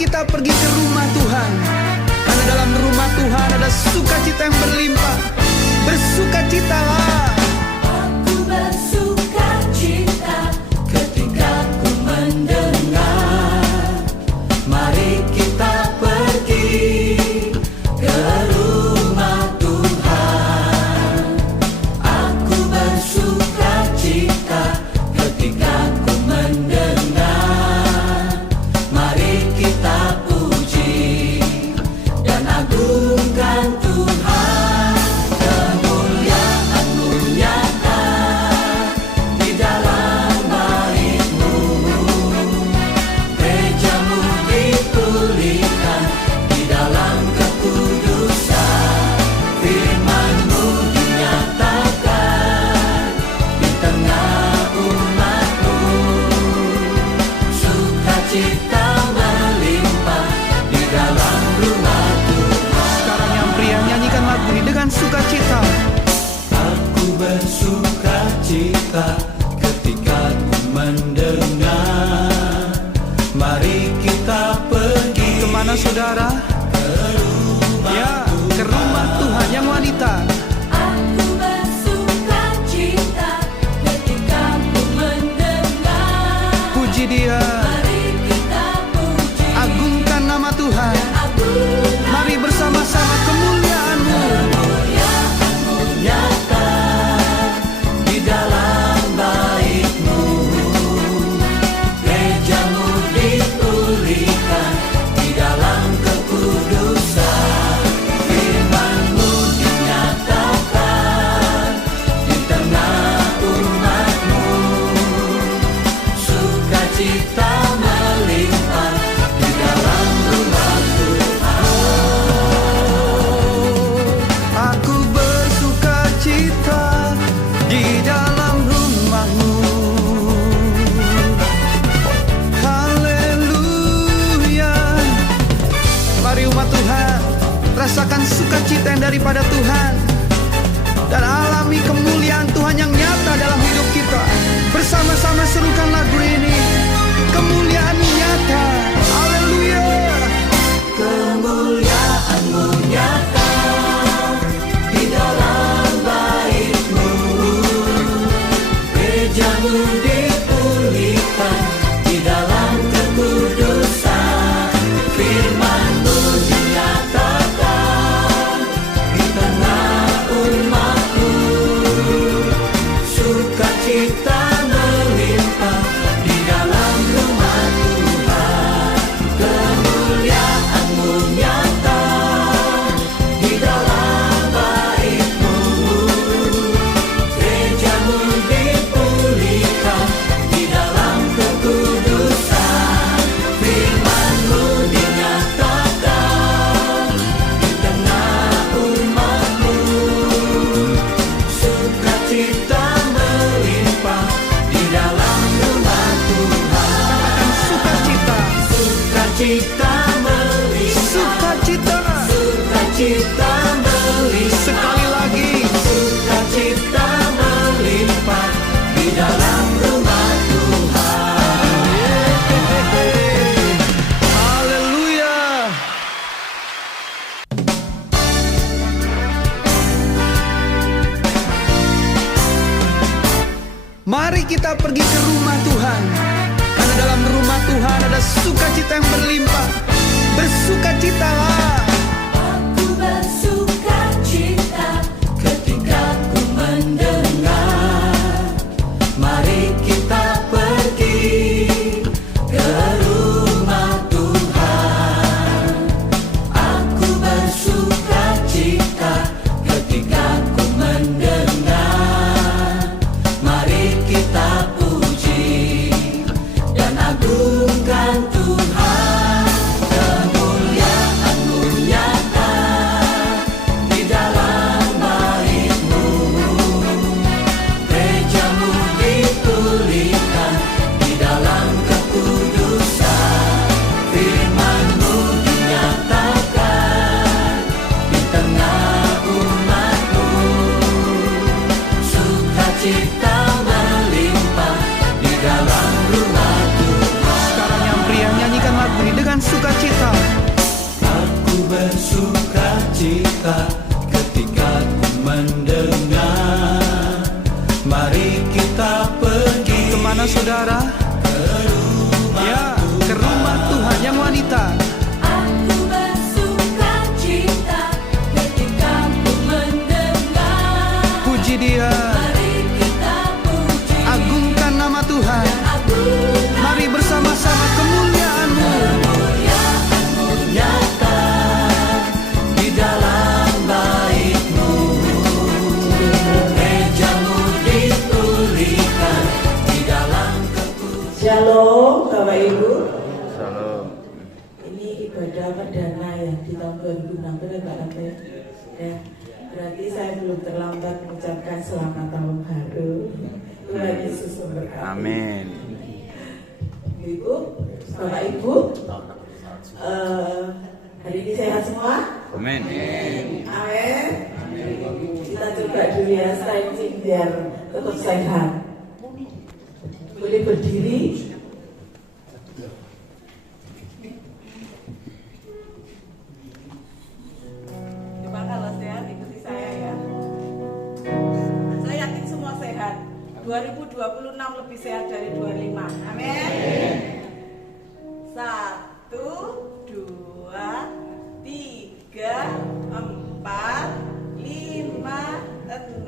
kita pergi ke rumah Tuhan, karena dalam rumah Tuhan ada sukacita yang berlimpah. Bersukacitalah. Aku bersukacita ketika ku mendengar, mari kita pergi ke rumah Tuhan. Aku bersukacita ketika ku mendengar, mari kita puji dan agungkan Tuhan. Kemuliaan-Mu nyata di dalam bait-Mu, gereja-Mu dipulihkan di dalam kekudusan. Firman-Mu dinyatakan di tengah umat-Mu, sukacita melimpah di dalam rumah Tuhan. Sekarang yang pria, nyanyikan lagu ini dengan sukacita. Aku bersukacita ketika ku mendengar, mari kita pergi. Kemana saudara? Ya, ke rumah Tuhan yang wanita. Aku bersukacita ketika ku mendengar, Puji Dia, mari kita puji agungkan nama Tuhan. agungkan Mari bersama-sama kemuliaan-Mu. kemuliaan-Mu nyata di dalam bait-Mu, gereja-Mu dipulihkan di dalam kekudusan. Firman-Mu dinyatakan di tengah umat-Mu, sukacita melimpah di dalam rumah Tuhan. Aku bersukacita di dalam rumah-Mu. Haleluya. Mari umat Tuhan, rasakan sukacita yang daripada Tuhan dan alami kemuliaan Tuhan yang nyata dalam hidup kita. Bersama-sama serukan lagu ini. Kemuliaan nyata. Haleluya. Kemuliaan-Mu nyata di dalam bait-Mu, gereja-Mu dipulihkan di dalam kekudusan. Firman-Mu dinyatakan di tengah umat-Mu, sukacita melimpah di dalam rumah Tuhan. Kemuliaan-Mu nyata di dalam bait-Mu, gereja-Mu dipulihkan di dalam kekudusan. Firman-Mu dinyatakan di tengah umat-Mu, sukacita melimpah di dalam rumah Tuhan. Katakan sukacita. Sukacita melimpah, Sukacita. sukacita melimpah, Sekali lagi. sukacita melimpah di dalam rumah Tuhan. Haleluya. Mari kita pergi ke rumah Tuhan, karena dalam rumah Tuhan ada sukacita yang berlimpah. Bersukacitalah. Aku bersukacita ketika ku mendengar, mari kita pergi ke rumah Tuhan. Aku bersukacita ketika ku mendengar, mari kita puji dan agungkan Tuhan. Kemuliaan-Mu nyata di dalam bait-Mu, gereja-Mu dipulihkan di dalam kekudusan. Firman-Mu dinyatakan di tengah umat-Mu, sukacita melimpah di dalam rumah Tuhan. Sekarang yang pria, nyanyikan lagu ini dengan sukacita. saudara. Ya, ke rumah Tuhan yang wanita. Aku bersuka cita ketika ku mendengar. Puji Dia, Mari kita puji agungkan nama Tuhan. Mari bersama-sama kemuliaan-Mu. kemuliaan-Mu nyata di dalam bait-Mu. Meja-Mu dipulihkan di dalam kepujian. Shalom Bapak Ibu. Salam. Ini ibadah perdana ya di tahun 2006 benar Pak Rafael? Ya, berarti saya belum terlambat mengucapkan selamat tahun baru. Tuhan Yesus memberkati. Amin. Ibu, Bapak Ibu, hari ini sehat semua? Amin. Amin. Kita coba dulu ya stretching biar tetap sehat. Boleh berdiri. Coba kalau sehat ikuti saya ya. Saya yakin semua sehat. 2026 lebih sehat dari 25. Amin. 1, 2, 3, 4, 5, 6,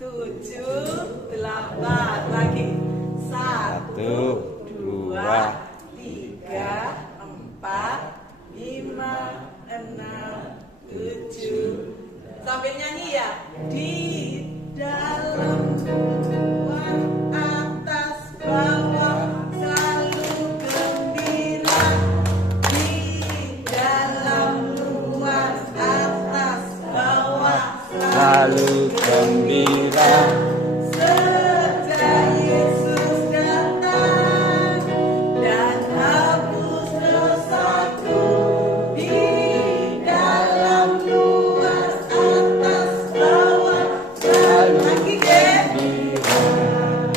7, 8. Lagi. 1, 2, 3, 4, 5, 6, 7. Sambil nyanyi ya. Di dalam luar atas bawah selalu gembira. Di dalam luar atas bawah Lalu gembira. sejak Yesus datang dan hapus dosaku. Di dalam luar atas bawah selalu lagi deh.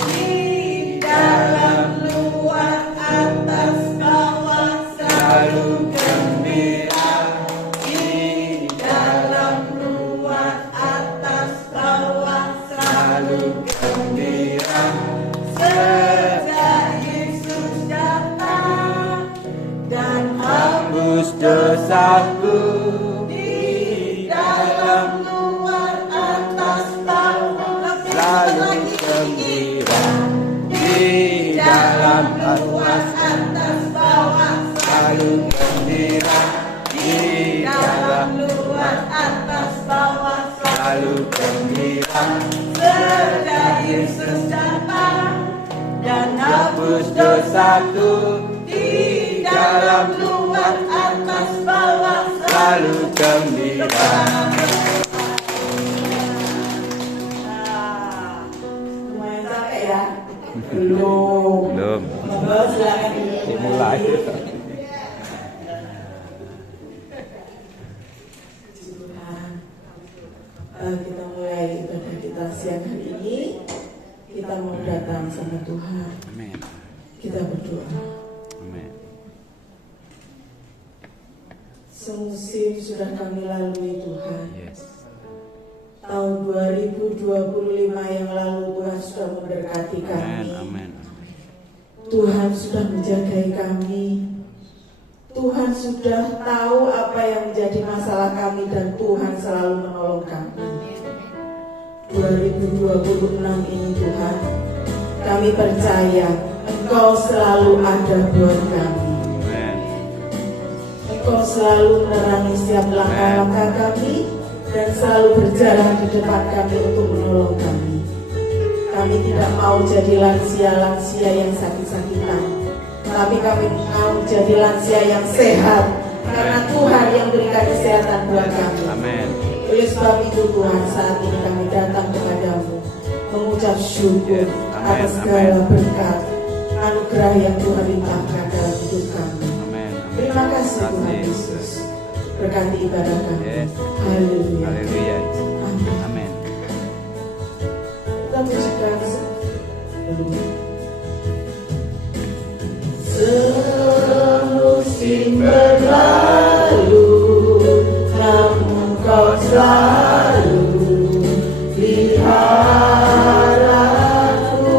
Di dalam luar atas bawah selalu gembira. Di dalam luar atas bawah selalu Gembira. sejak Yesus datang dan Hapus dosaku. di dalam luar atas bawah Selalu gembira. Di dalam luar atas bawah selalu gembira. Di dalam luar atas bawah selalu gembira. sejak Yesus datang dan Hapus dosaku. di dalam luar atas bawah Selalu gembira. Lumayan capek ya? Belum. Belum. Monggo silakan Dimulai. Kita mulai ibadah kita siang hari ini. Kita mau datang sama Tuhan. Amin. Kita berdoa. Amin. Semusim sudah kami lalui Tuhan. Yes. Tahun 2025 yang lalu Tuhan sudah memberkati Amin. kami. Amin. Tuhan sudah menjagai kami. Tuhan sudah tahu apa yang menjadi masalah kami dan Tuhan selalu menolong kami. 2026 ini Tuhan, kami percaya Engkau selalu ada buat kami. Amin. Engkau selalu menerangi setiap langkah-langkah kami dan selalu berjalan di depan kami untuk menolong kami. Kami tidak mau jadi lansia-lansia yang sakit-sakitan, tapi kami mau jadi lansia yang sehat karena Tuhan yang berikan kesehatan buat kami. Amin. Oleh sebab itu Tuhan, saat ini kami datang kepadamu mengucap syukur Amin. atas segala berkat anugerah yang Tuhan limpahkan dalam hidup kami. Amin. Terima kasih Tuhan Yesus. Berkati ibadah kami. Yes. Haleluya. Haleluya. Amin. Amin. Kita pujikan Haleluya. Semusim berlalu, namun kau selalu peliharaku.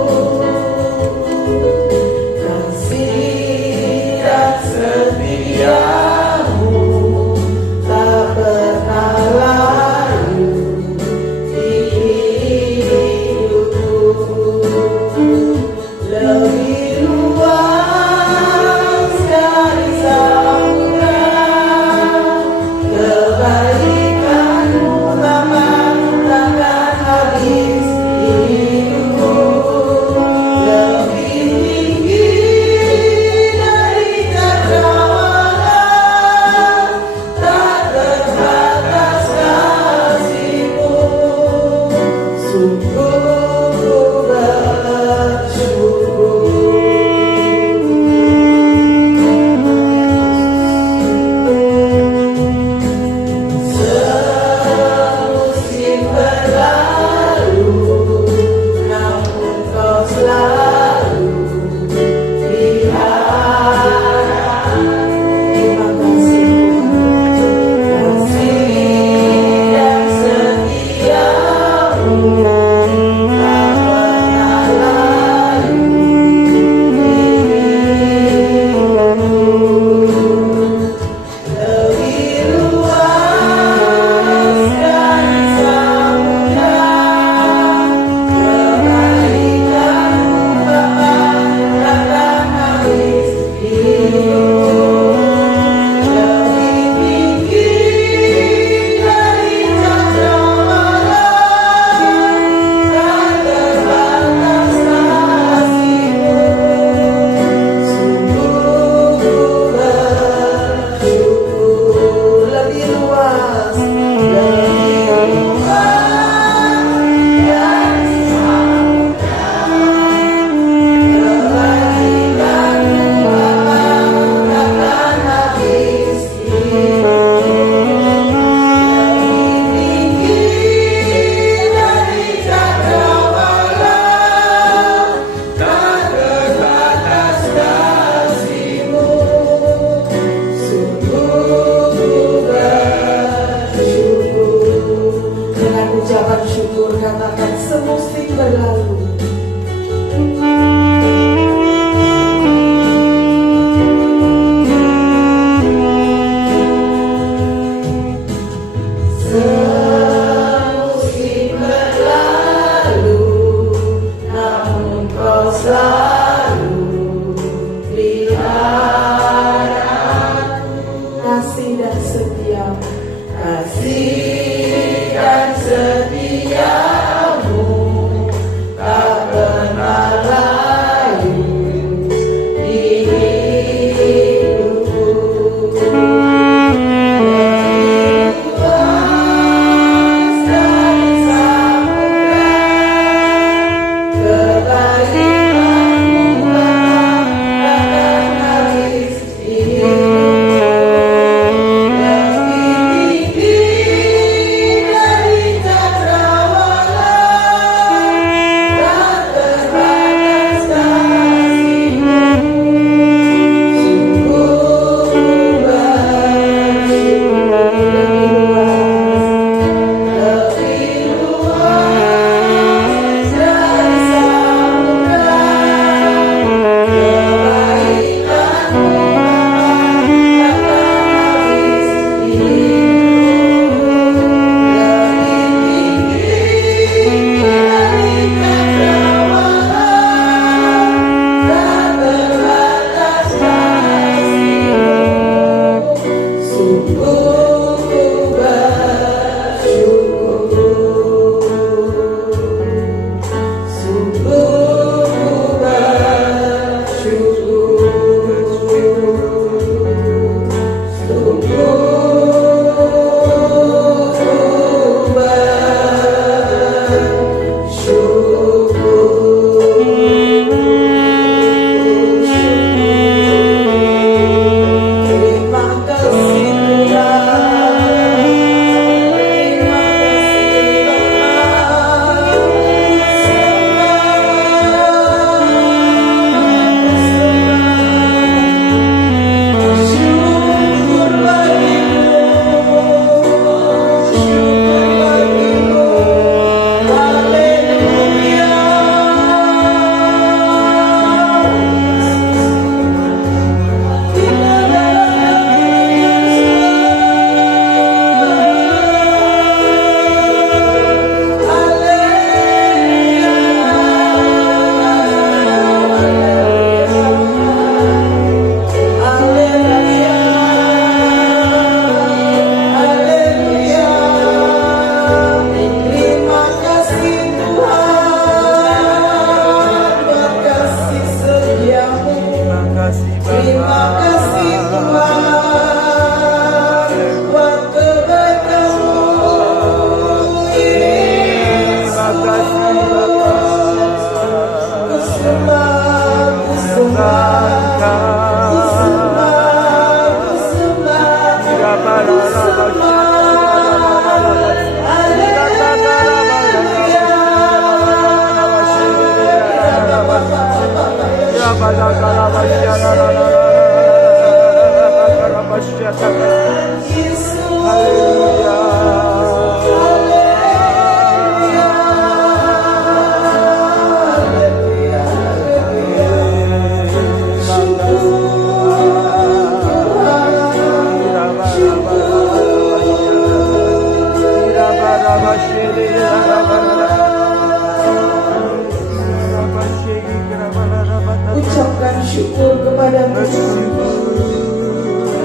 kepada Tuhan.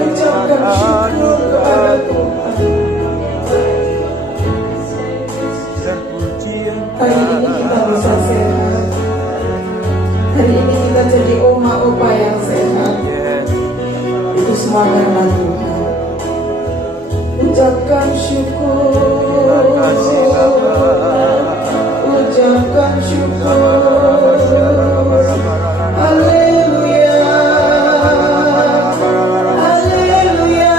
Ucapkan syukur kepada Tuhan. Hari ini kita bisa sehat. Hari ini kita jadi oma opa yang sehat. Itu semua karena Tuhan. Ucapkan syukur. Ucapkan syukur. Haleluya. Haleluya.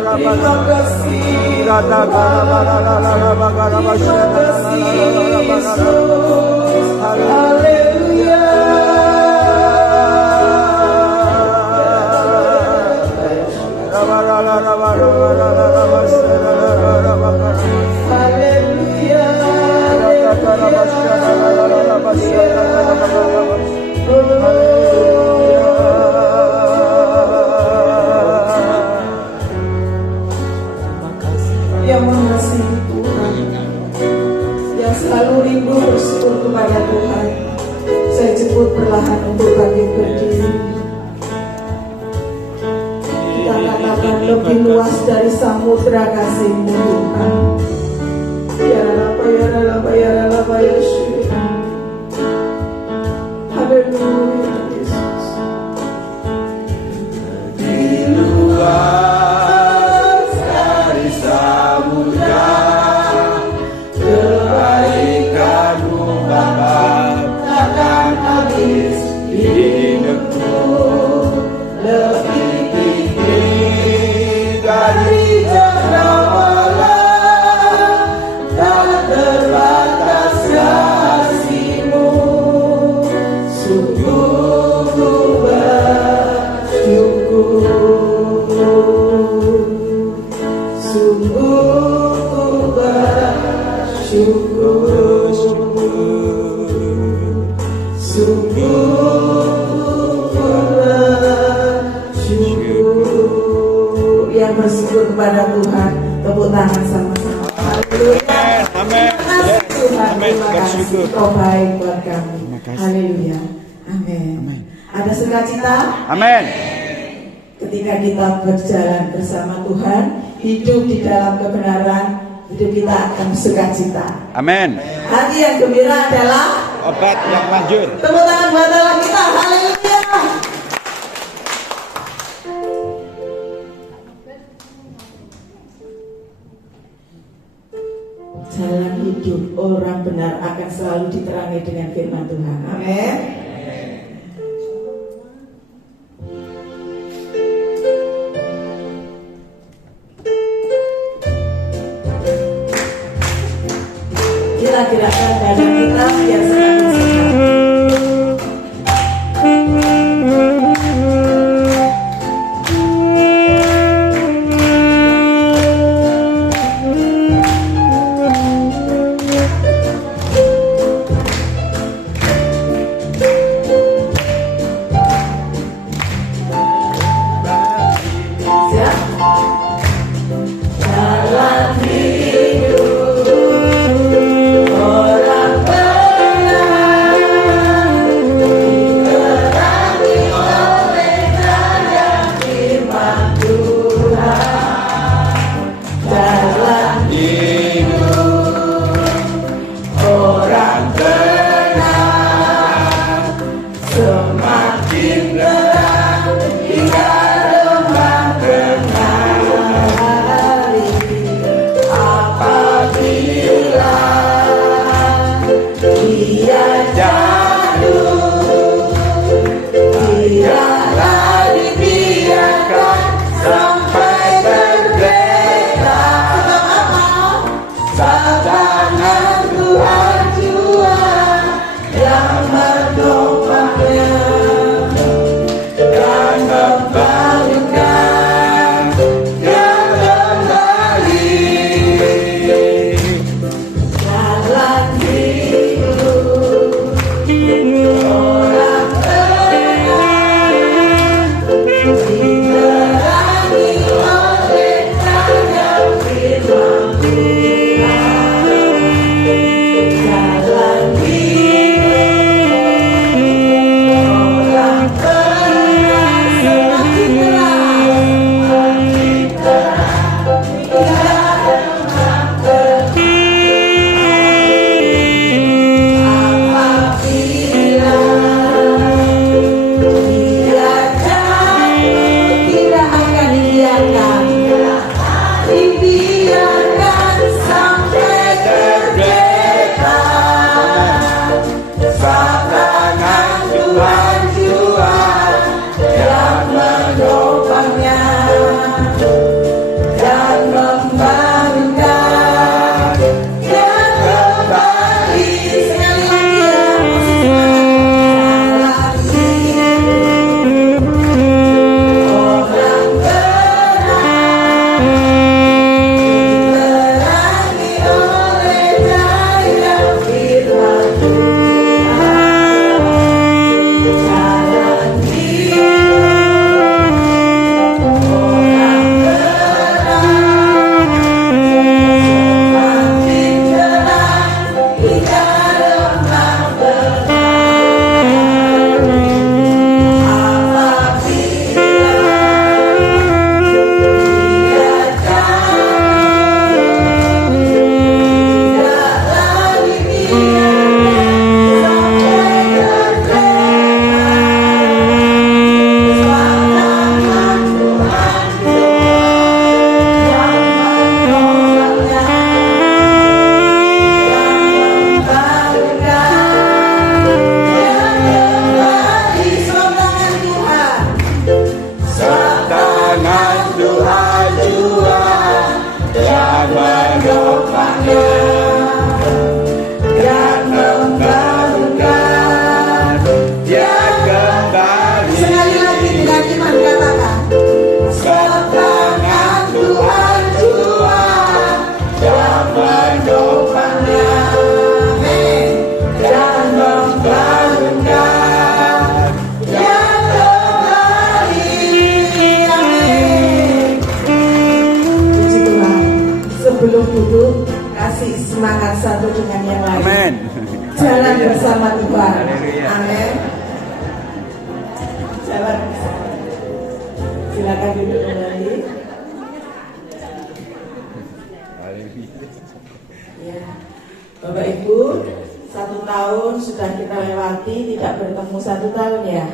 Terima kasih. Terima kasih Yesus. Haleluya. Haleluya. Yang mengasihi Tuhan, yang selalu rindu bersyukur kepada Tuhan, saya jemput perlahan untuk bangkit berdiri. Kita katakan lebih luas dari samudra kasih-Mu Tuhan. Ya Rabba, ya Rabba, ya Rabba, ya Yesus. Haleluya Yesus. Di luar dari samudra, kebaikan-Mu Bapa takkan habis di hidupku. Lebih tinggi dari cakrawala, tak terbatas kasih-Mu. Sungguh ku bersyukur. Sungguh ku bersyukur. Sungguh ku bersyukur. Yang bersyukur kepada Tuhan, tepuk tangan sama-sama. Haleluya. Amin. Terima kasih Tuhan. Amin. Terima kasih. Bersyukur. Kau baik buat kami. kasih. Haleluya. Amin. Ada sukacita Amin. ketika kita berjalan bersama Tuhan, hidup di dalam kebenaran, hidup kita akan sukacita. Amin. Hati yang gembira adalah Obat yang manjur. tepuk tangan buat Allah kita. Haleluya. Jalan hidup orang benar akan selalu diterangi dengan firman Tuhan. Amin. Kita gerakkan dada kita biar semakin sehat. Siap? Jalan hidup orang benar biarkan sampai merdeka. Tangan Tuhan jua yang menopangnya dan membangunkan dan kembali sekali lagi orang terang diterangi oleh cahaya firman jalan hidup orang terang semakin terang di dalam Tangan Tuhan jua yang menopangnya dan membangunkan. dia kembali. Sekali lagi dengan iman katakan, tangan Tuhan jua yang menopangnya dan membangunkan. Yang kembali, amin. Puji Tuhan. Sebelum duduk, kasih semangat satu dengan yang lain. Amin. Jalan bersama Tuhan. Haleluya. Amin. Jalan bersama. Silakan duduk kembali. Ya, Bapak Ibu, 1 tahun sudah kita lewati, tidak bertemu 1 tahun ya.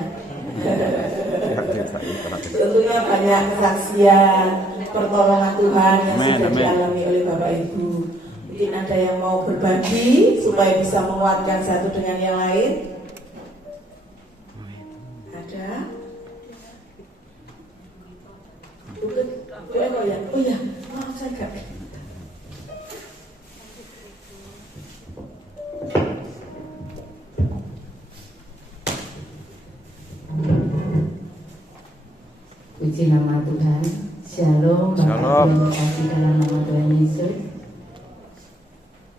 Tentunya banyak kesaksian, pertolongan Tuhan yang Amin, sudah amin. dialami oleh Bapak Ibu. Mungkin ada yang mau berbagi supaya bisa menguatkan satu dengan yang lain. Ada? Oh ya, oh saya enggak. Puji nama Tuhan. Shalom, Bapak Shalom. Ibu yang dikasihi dalam nama Tuhan Yesus.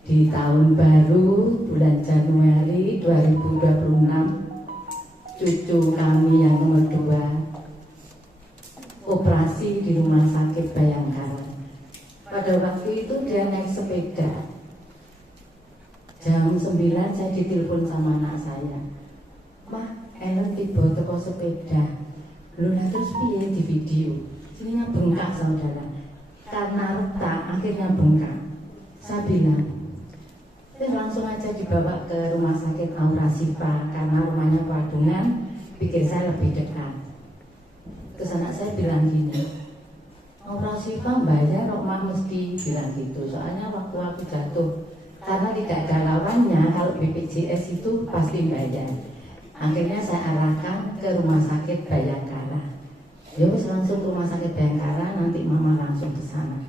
Di tahun baru bulan Januari 2026, cucu kami yang nomor 2 operasi di rumah sakit Bayangkara. Pada waktu itu dia naik sepeda. Jam 9 saya ditelepon sama anak saya, "Mah, Ellen tiba teko sepeda." Lu terus piye di video? Sininya bengkak saudara. Karena retak akhirnya bengkak. Saya bilang, langsung aja dibawa ke rumah sakit Aura Sipa karena rumahnya Peladungan, pikir saya lebih dekat. Terus anak saya bilang gini, Aura Sipa bayar kok mah mesti bilang gitu. Soalnya waktu aku jatuh, karena tidak ada lawannya, kalau BPJS itu pasti bayar. Akhirnya saya arahkan ke rumah sakit Bayangkara. Ya wis langsung ke rumah sakit Bayangkara, nanti mama langsung ke sana.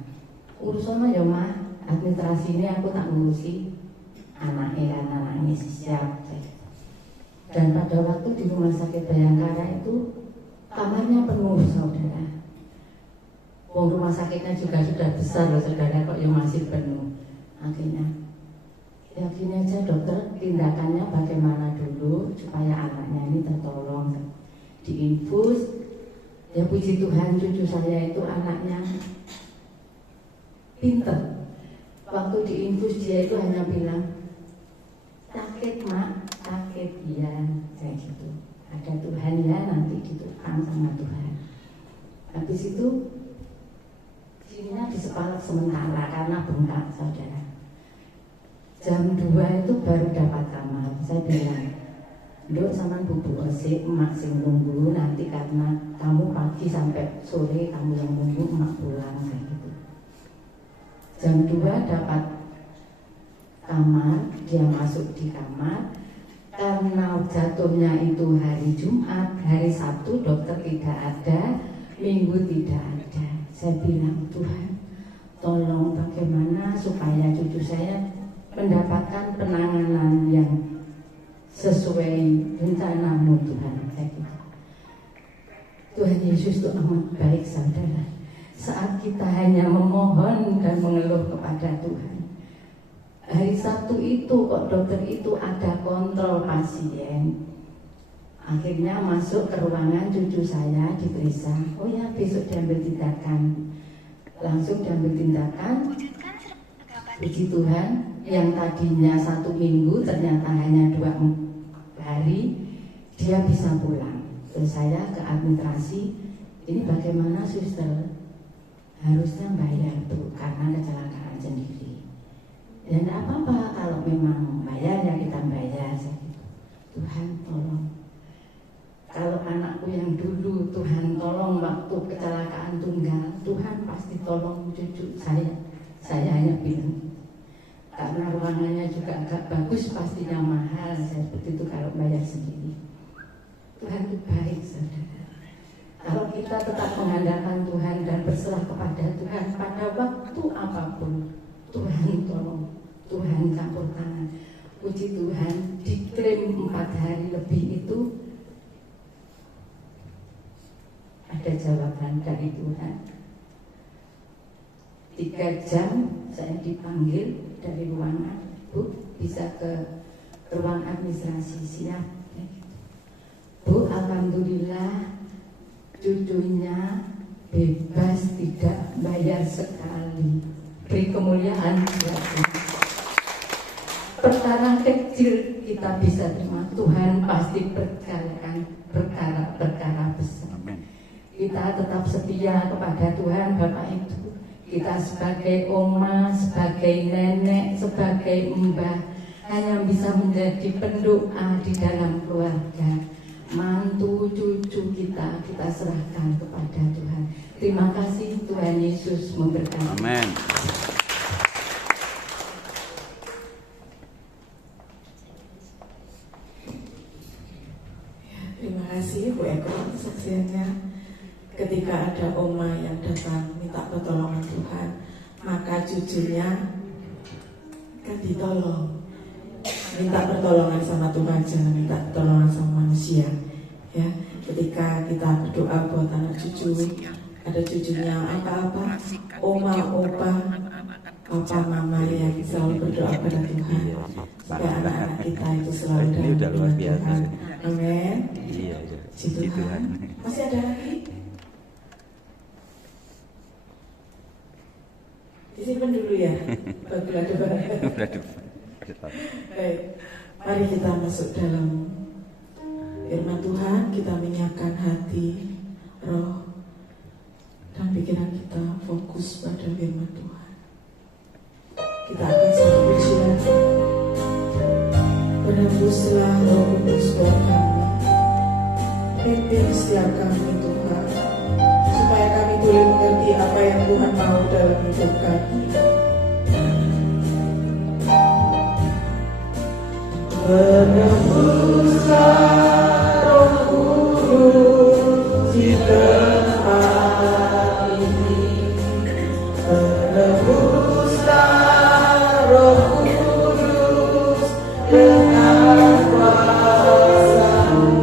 Urusannya ya mah, administrasi ini aku tak ngurusi. Anaknya kan anaknya siap. Dan pada waktu di rumah sakit Bayangkara itu kamarnya penuh saudara. Rumah sakitnya juga sudah besar loh saudara, kok yang masih penuh. Akhirnya ya gini aja dokter, tindakannya bagaimana dulu supaya anaknya ini tertolong, diinfus. Ya puji Tuhan, cucu saya itu anaknya pinter. Waktu diinfus dia itu hanya bilang, sakit mak, sakit ya, kayak gitu. Ada Tuhan ya, nanti ditukang sama Tuhan. Habis itu sininya disepalak sementara karena bengkak saudara. Jam 2 itu baru dapat kamar. Saya bilang, Duk sama bubuk resik, emak sing nunggu nanti karena kamu pagi sampai sore kamu yang nunggu, emak pulang kayak gitu. Jam 2 dapat kamar, dia masuk di kamar. Karena jatuhnya itu hari Jumat, hari Sabtu dokter tidak ada, Minggu tidak ada. Saya bilang, Tuhan, tolong bagaimana supaya cucu saya mendapatkan penanganan yang sesuai rencanamu, Tuhan. Tuhan Yesus itu amat baik, saudara. Saat kita hanya memohon dan mengeluh kepada Tuhan. Hari Sabtu itu kok dokter itu ada kontrol pasien. Akhirnya masuk ke ruangan cucu saya, diperiksa. Oh ya, besok diambil tindakan. Langsung diambil tindakan. Puji Tuhan, yang tadinya 1 minggu ternyata hanya 2 hari, dia bisa pulang. Terus saya ke administrasi, ini bagaimana suster? Harusnya bayar tuh karena kecelakaan sendiri. Ya tidak apa-apa, kalau memang bayar ya kita bayar. Tuhan tolong. Kalau anakku yang dulu Tuhan tolong waktu kecelakaan tunggal, Tuhan pasti tolong cucu saya. Saya hanya bilang, karena ruangannya juga agak bagus, pastinya mahal. Saya seperti itu kalau bayar sendiri. Tuhan itu baik, saudara. Kalau kita tetap mengandalkan Tuhan dan berserah kepada Tuhan pada waktu apapun, Tuhan tolong. Tuhan campur tangan. Puji Tuhan, diklaim 4 hari lebih itu ada jawaban dari Tuhan. 3 jam saya dipanggil dari ruangan, Bu, bisa ke ruang administrasi, siap. Bu, alhamdulillah cucunya bebas, tidak bayar sekali. Beri kemuliaan buat Tuhan. Perkara kecil kita bisa terima, Tuhan pasti berkalakan perkara besar. Kita tetap setia kepada Tuhan, Bapak Ibu. Kita sebagai oma, sebagai nenek, sebagai mbah hanya bisa menjadi pendoa di dalam keluarga. Mantu, cucu kita serahkan kepada Tuhan. Terima kasih, Tuhan Yesus memberkati. Amin. Terima kasih Bu Eko kesaksiannya. Ketika ada oma yang datang minta pertolongan Tuhan, maka cucunya kan ditolong. Minta pertolongan sama Tuhan, jangan minta pertolongan sama manusia. Ya, ketika kita berdoa buat anak cucu, ada cucunya apa-apa, oma, opa, papa, mama yang selalu berdoa pada Tuhan, supaya anak-anak kita itu selalu Ini udah luar biasa. Tuhan. Amin. Iya, Puji Tuhan. Masih ada lagi? Disimpan dulu ya. Bagilah depan. Baik. Mari kita masuk dalam firman Tuhan. Kita menyiapkan hati, roh, dan pikiran kita fokus pada firman Tuhan. Kita akan satu ujian. Berhembuslah Roh Kudus buat kami. Pimpin setiap kami Tuhan, supaya kami boleh mengerti apa yang Tuhan mau dalam hidup kami. Berhembuslah Roh Kudus di tempat ini. Berhembuslah Roh Kudus dengan kuasa-Mu.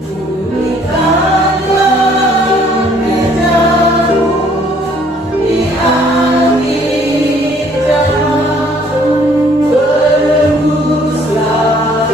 Pulihkanlah gereja-Mu di akhir zaman. Berhembuslah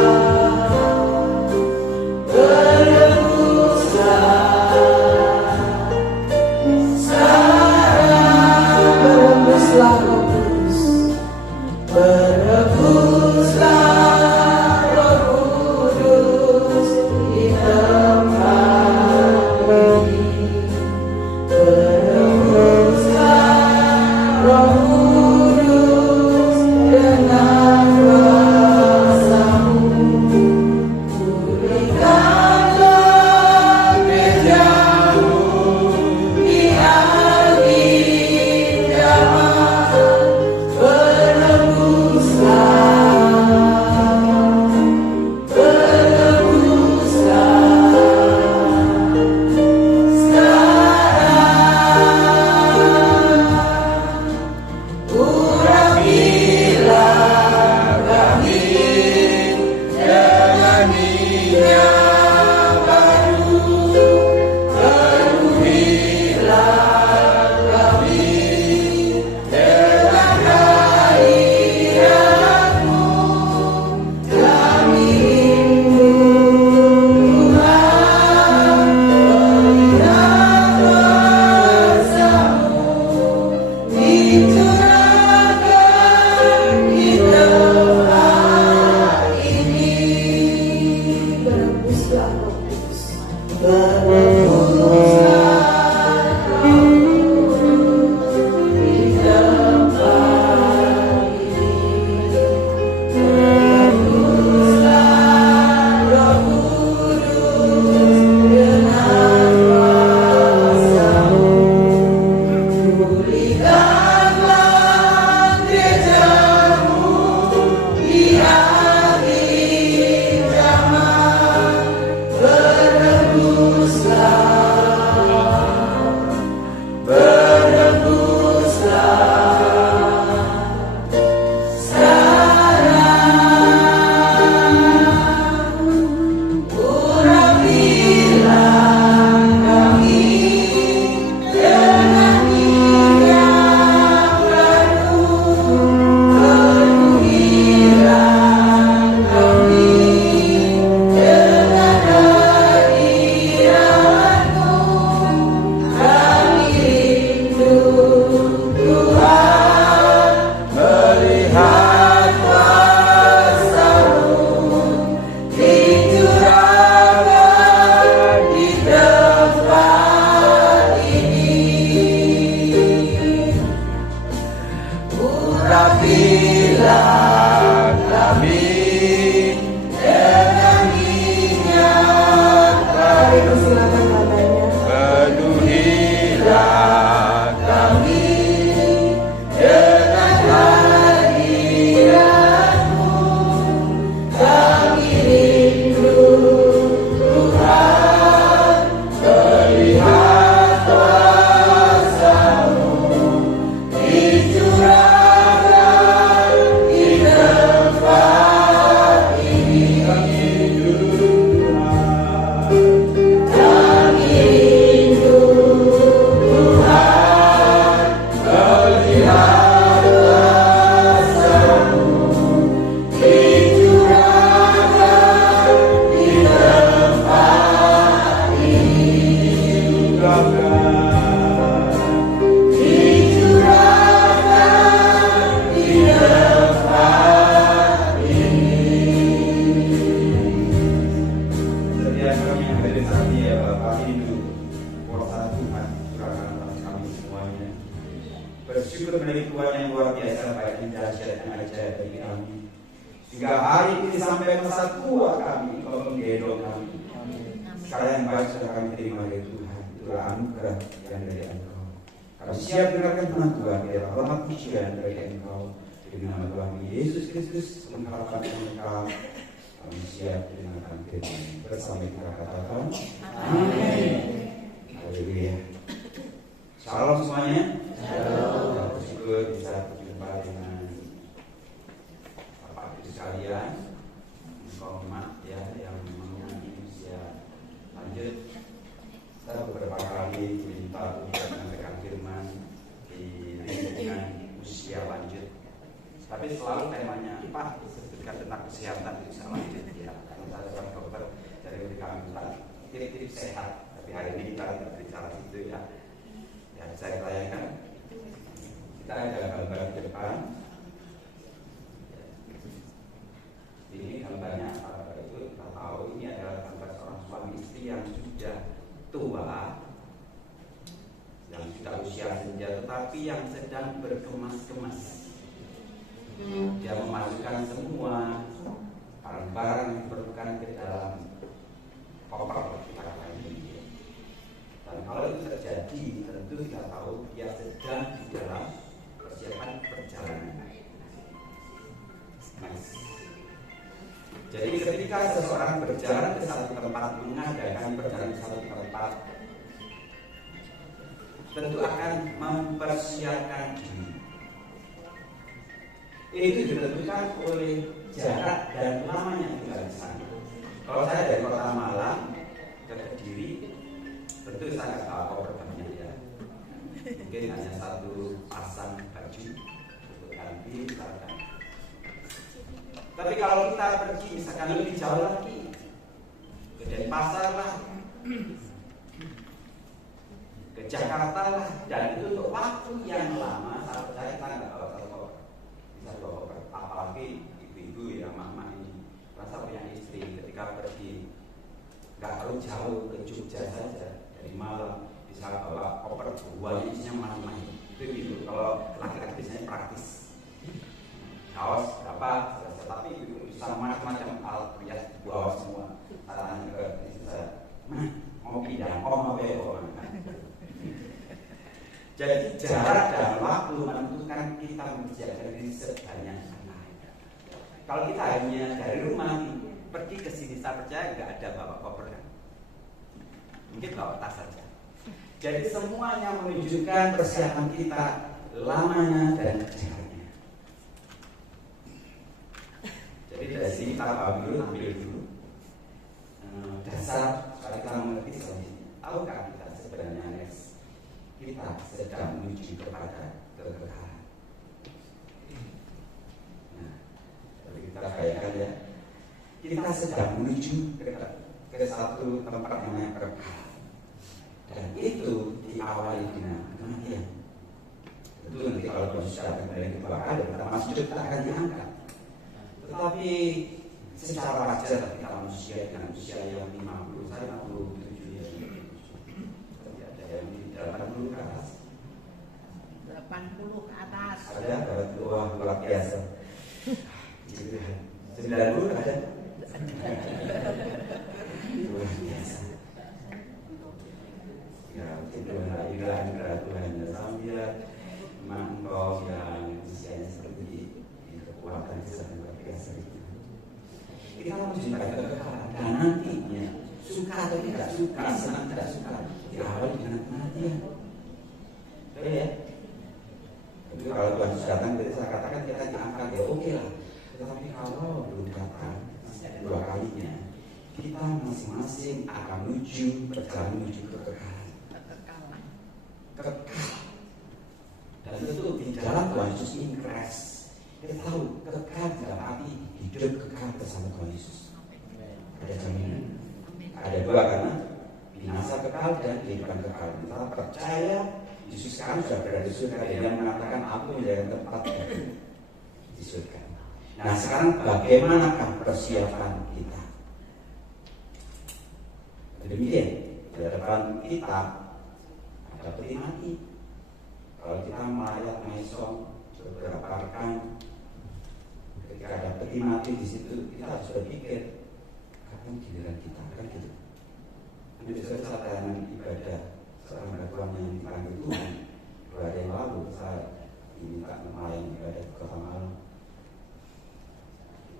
urapilah kami dengan minyak Mari persilakan namanya. penuhilah kami dengan hadirat-Mu. Kami rindu Tuhan melihat kuasa-Mu dicurahkan di tempat ini. Kami rindu Tuhan. Kami rindu Tuhan melihat kuasa-Mu dicurahkan di tempat ini. Dicurahkan di tempat ini. Setiap kami yang hadir saat ini ya Bapak, rindu kuasa Tuhan curahkan atas kami semuanya. Bersyukur bagi Tuhan yang luar biasa baik dan dahsyat yang ajaib bagi kami. Hingga hari ini sampai masa tua kami, Kau menggendong kami. Sekalian baik sudah kami terima dari Tuhan. Itulah anugerah yang dari Engkau. Kami siap dengarkan firman Tuhan, biar rahmat pujian dari Engkau. Di nama Tuhan Yesus Kristus mengharapkan Engkau. Kami siap dengarkan firman. Bersama kita katakan, Amin. Haleluya. Shalom semuanya. Shalom. Bersyukur bisa berjumpa dengan Bapak Ibu sekalian, Komat ya yang mempunyai usia lanjut. Kita beberapa kali diminta untuk menyampaikan firman di lingkungan usia lanjut. Tapi selalu temanya Pak sebutkan tentang kesehatan di usia lanjut ya. Karena saya seorang dokter dari kami minta tip-tip sehat. Tapi hari ini kita tidak bicara itu ya. Ya saya layankan. Kita ada gambar di depan. Ini gambarnya apa itu kita tahu ini adalah gambar seorang suami istri yang sudah tua, yang sudah usia senja, tetapi yang sedang berkemas-kemas. Dia memasukkan semua barang-barang yang diperlukan ke dalam koper kita katakan ini. Dan kalau itu terjadi, tentu kita tahu dia sedang di dalam persiapan perjalanan. Jadi ketika seseorang berjalan ke satu tempat, mengadakan perjalanan ke satu tempat, tentu akan mempersiapkan diri. Itu ditentukan oleh jarak dan lamanya tinggal di sana. Kalau saya dari Kota Malang ke Kediri, tentu saya nggak tahu koper-kopernya ya. Mungkin hanya satu pasang baju untuk ganti, misalkan. Tapi kalau kita pergi misalkan lebih jauh lagi ke Denpasar lah, ke Jakarta lah, dan itu untuk waktu yang lama. Saat saya nggak bawa koper, bisa bawa koper. Apalagi ibu-ibu ya, mama ini rasa punya istri ketika pergi nggak terlalu jauh ke Jogja saja dari Malang bisa bawa koper buahnya isinya macam-macam. Itu gitu. Kalau laki-laki biasanya praktis, kaos berapa. Tapi bisa macam-macam alat hias bawa semua. Tanya ke istri saya, mau pindah, mau bebo. Jadi jarak dan waktu menentukan kita menjaga diri sebanyak mana. Kalau kita hanya dari rumah pergi ke sini, saya percaya nggak ada bawa koper kan? Mungkin bawa tas saja. Jadi semuanya menunjukkan persiapan kita lamanya dan jaraknya. Jadi dari sini kita ambil dulu dasar supaya kita mengerti selanjutnya. Tahukah kita sebenarnya next kita sedang menuju kepada kekekalan. Nah, jadi kita bayangkan ya, kita sedang menuju ke satu tempat namanya kekekalan. Dan itu diawali dengan kematian. Tentu nanti kalau sudah kembali ke bawah kita masuk kita akan diangkat. Tetapi secara wajar kita manusia dengan usia yang 50, saya 57 ya. Tapi ada yang di 80 ke atas. 80 ke atas. Ada 80 wah luar biasa. 90 ada. Luar biasa. Ya, inilah Tuhan sambil Engkau yang usianya seperti kekuatan sangat luar biasa itu. Kita harus mencintai kekekalan dan nantinya suka atau tidak suka, senang tidak suka, diawali dengan kematian. Ya. Jadi kalau Tuhan Yesus datang, saya katakan kita diangkat ya oke lah. Tetapi kalau belum datang dua kalinya, kita masing-masing akan berjalan menuju kekekalan. Kekal. Dan itu di dalam Tuhan Yesus ini keras. Kita tahu kekal dalam arti hidup kekal bersama Tuhan Yesus. Ada jaminan. Ada dua karena binasa kekal dan kehidupan kekal. Kita percaya Yesus sekarang sudah berada di surga. Dia mengatakan aku menjadi tempat di surga. Nah sekarang bagaimanakah persiapan kita? Demikian di depan kita ada peti mati. Kalau kita melayat maison beberapa rekan, ketika ada peti mati di situ, kita harus berpikir kapan giliran kita, kan gitu. Ini besok saat ibadah seorang perempuan yang dipanggil Tuhan 2 hari yang lalu, saya diminta melayani ibadah ke Kota Malang.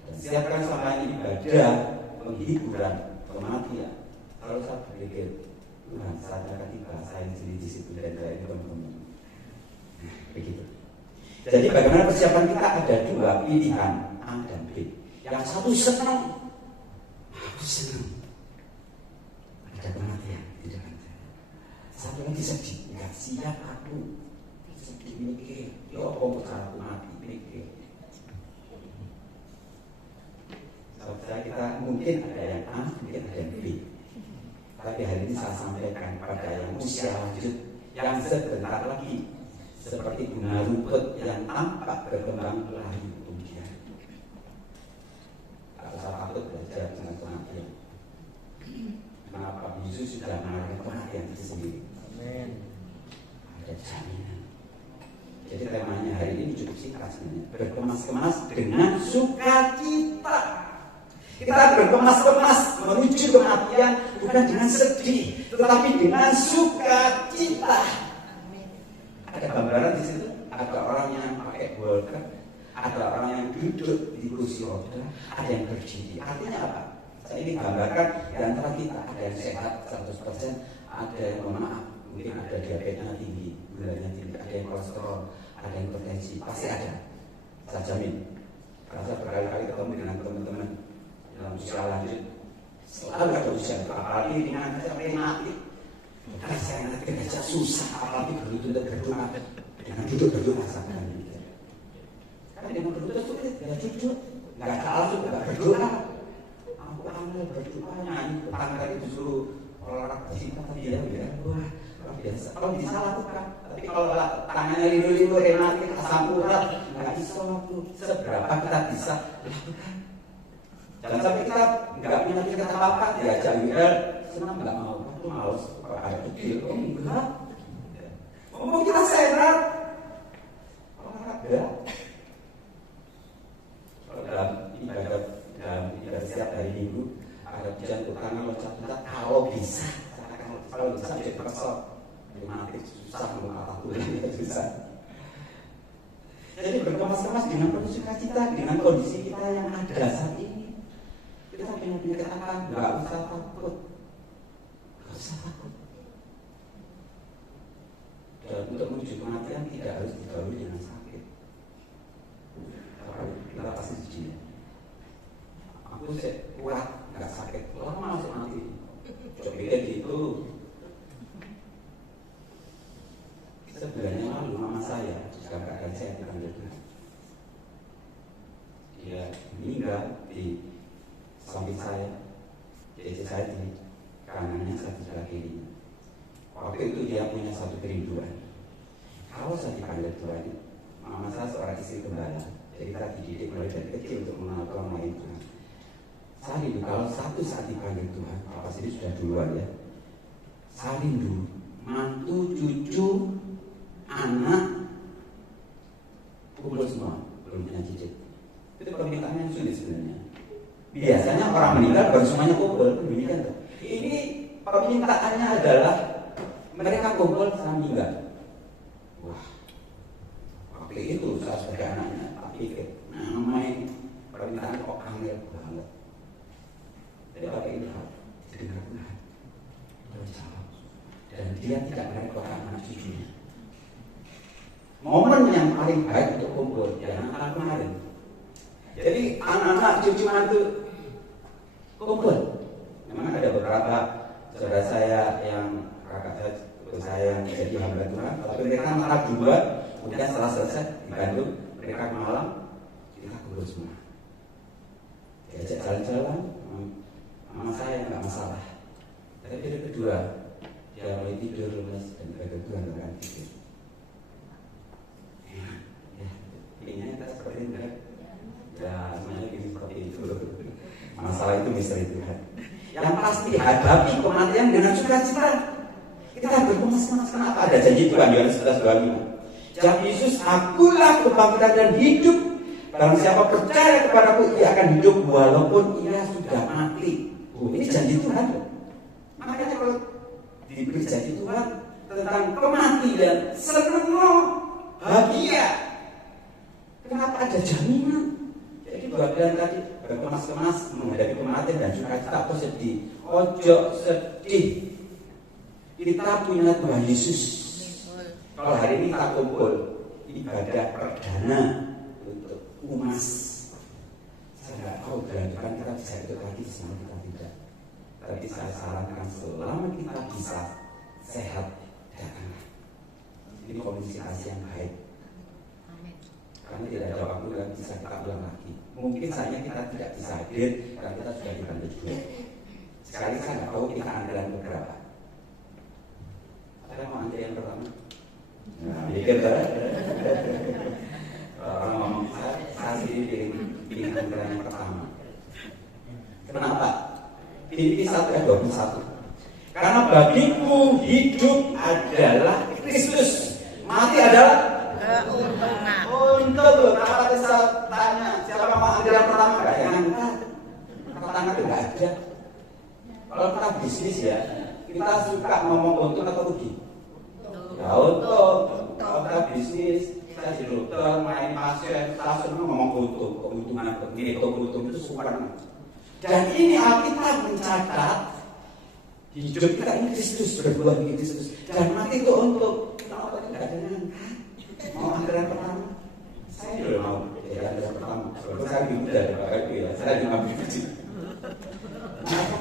Dan siapkan sampai ibadah penghiburan kematian. Kalau saya berpikir Tuhan saatnya akan tiba, saya sendiri di situ dan saya ini teman-teman. Begitu. Jadi bagaimana persiapan kita ada dua pilihan A dan B. Yang satu senang, aku senang ada kematian di depan saya. Satu lagi sedih, nggak siap aku sedih mikir, ya apa cara aku mati mikir. Saya kita mungkin ada yang A, mungkin ada yang B. Tapi hari ini saya sampaikan pada yang usia lanjut yang sebentar lagi seperti bunga rumput yang tampak berkembang lari kemudian. Kalau saya takut belajar dengan kematian. Kenapa Yesus sudah mengalami kematian itu sendiri? Amin. Ada jaminan. Jadi temanya hari ini cukup singkat sebenarnya. Berkemas-kemas dengan sukacita. Kita berkemas-kemas menuju kematian bukan dengan sedih, tetapi dengan sukacita. Ada gambaran di situ, ada orang yang pakai bolker, ada orang yang duduk di kursi roda, ada yang berdiri. Artinya apa? Saya ini gambarkan di antara kita ada yang sehat 100%, ada yang maaf, mungkin ada diabetesnya tinggi, gulanya tinggi, ada yang kolesterol, ada yang hipertensi, pasti ada. Saya jamin. Karena saya berkali-kali ketemu dengan teman-teman dalam usia lanjut, selalu ada usia, apalagi dengan sampai mati. Karena saya nanti kerja susah, apalagi berlutut berdoa. Dengan duduk berdoa sangat demikian. Karena dengan berlutut sulit, tidak jujur, nggak salah juga nggak berdoa. Aku ambil berdoa nyanyi tetangga itu suruh olahraga cinta tadi ya, wah luar biasa. Kalau bisa lakukan, tapi kalau tangannya liru-liru, renati, asam urat, nggak bisa waktu. Seberapa kita bisa lakukan? Jangan sampai kita nggak punya kita apa-apa, diajak viral, senang nggak mau. Males, kalau ada kecil, enggak. Ngomong kita sehat, olahraga. Kalau dalam ibadah setiap hari Minggu ada jantung tangan loncat-loncat kalau bisa. Kalau bisa jadi persot, mati susah mengatakan tulang susah. Jadi berkemas-kemas dengan penuh sukacita dengan kondisi kita yang ada saat ini. Kita punya penyakit apa? Nggak usah takut. Usah takut. Dan untuk menuju kematian tidak harus didahului dengan sakit. Kita pasti ujian. Aku kuat, nggak sakit. Lama langsung mati. Coba gitu. Sebulan yang lalu mama saya juga keadaan saya dipanggil Tuhan. Dia meninggal di samping saya. Jadi saya di kanannya, saya di sebelah kiri. Waktu itu dia punya satu kerinduan. Kalau saya dipanggil Tuhan, mama saya seorang istri gembala. Jadi kita dididik mulai dari kecil untuk mengenal Tuhan lain Tuhan. Saya rindu kalau satu saat dipanggil Tuhan, Papa sini sudah duluan ya. Saya rindu mantu, cucu, anak, kumpul semua, belum punya cicit. Itu permintaannya sulit sebenarnya. Biasanya orang meninggal baru semuanya kumpul, demikian tuh. Ini permintaannya adalah mereka kumpul setelah meninggal. Wah, waktu itu saya sebagai anaknya tak pikir, namanya permintaan kok angel banget. Jadi waktu itu didengar Tuhan, berjawab, dan dia tidak merepotkan anak cucunya. Momen yang paling baik untuk kumpul yang anak kemarin. Jadi anak-anak cucu mantu kumpul. Memang ada beberapa saudara saya yang kakak saya yang jadi hamba Tuhan, tapi mereka malah juga. Kemudian setelah selesai di Bandung, mereka ke Malang, kita kumpul semua. Diajak jalan-jalan, mama saya nggak masalah. Tapi hari kedua, dia mulai tidur lemes dan Tuhan akan tidur. Ya, intinya kita seperti itu kan? Ya, semuanya gini seperti itu. Masalah itu misteri Tuhan. Yang pasti hadapi kematian dengan sukacita. Kita berkemas-kemas, kenapa? Ada janji Tuhan, Yohanes 11:25. Jawab Yesus, akulah kebangkitan dan hidup. Barang siapa percaya kepadaku, ia akan hidup walaupun ia sudah mati. Oh, ini janji Tuhan. Makanya kalau diberi janji Tuhan tentang kematian, senang, bahagia. Kenapa ada jaminan? Jadi bagian tadi berkemas-kemas menghadapi kematian dan sukacita atau sedih. Ojo sedih. Kita punya Tuhan Yesus. Kalau hari ini kita kumpul ibadah perdana untuk umas, saya nggak tahu Tuhan kita bisa ikut lagi selama kita tidak. Tapi saya sarankan selama kita bisa sehat, datanglah. Ini komunikasi yang baik. Karena tidak ada waktu yang bisa kita ulang lagi. Mungkin saja kita tidak bisa hadir karena kita sudah dibantu dulu. Sekali saya nggak tahu kita antrian berapa. Ada mau antrian pertama? Nah, dikit lah. Orang ngomong saya sendiri pilih antrian yang pertama. Kenapa? Filipi 1:21. Karena bagiku hidup adalah Kristus, mati adalah keuntungan. Untuk loh, kenapa saya tanya siapa mau antrian pertama? Gak angkat. Pertama itu gak ada. Kalau kita bisnis ya, kita suka ngomong untung atau rugi. Ya untung. Kalau kita bisnis, saya di dokter, main pasien, kita semua ngomong untung, keuntungan, untung itu super. Dan ini Alkitab mencatat hidup kita ini Kristus, berbuah ini Kristus, dan mati itu untuk. Kenapa tidak ada yang mau antrian pertama? Saya juga mau jadi antrian pertama. Sebab saya lebih muda dari Pak Kaki ya, saya juga lebih kecil. Kenapa?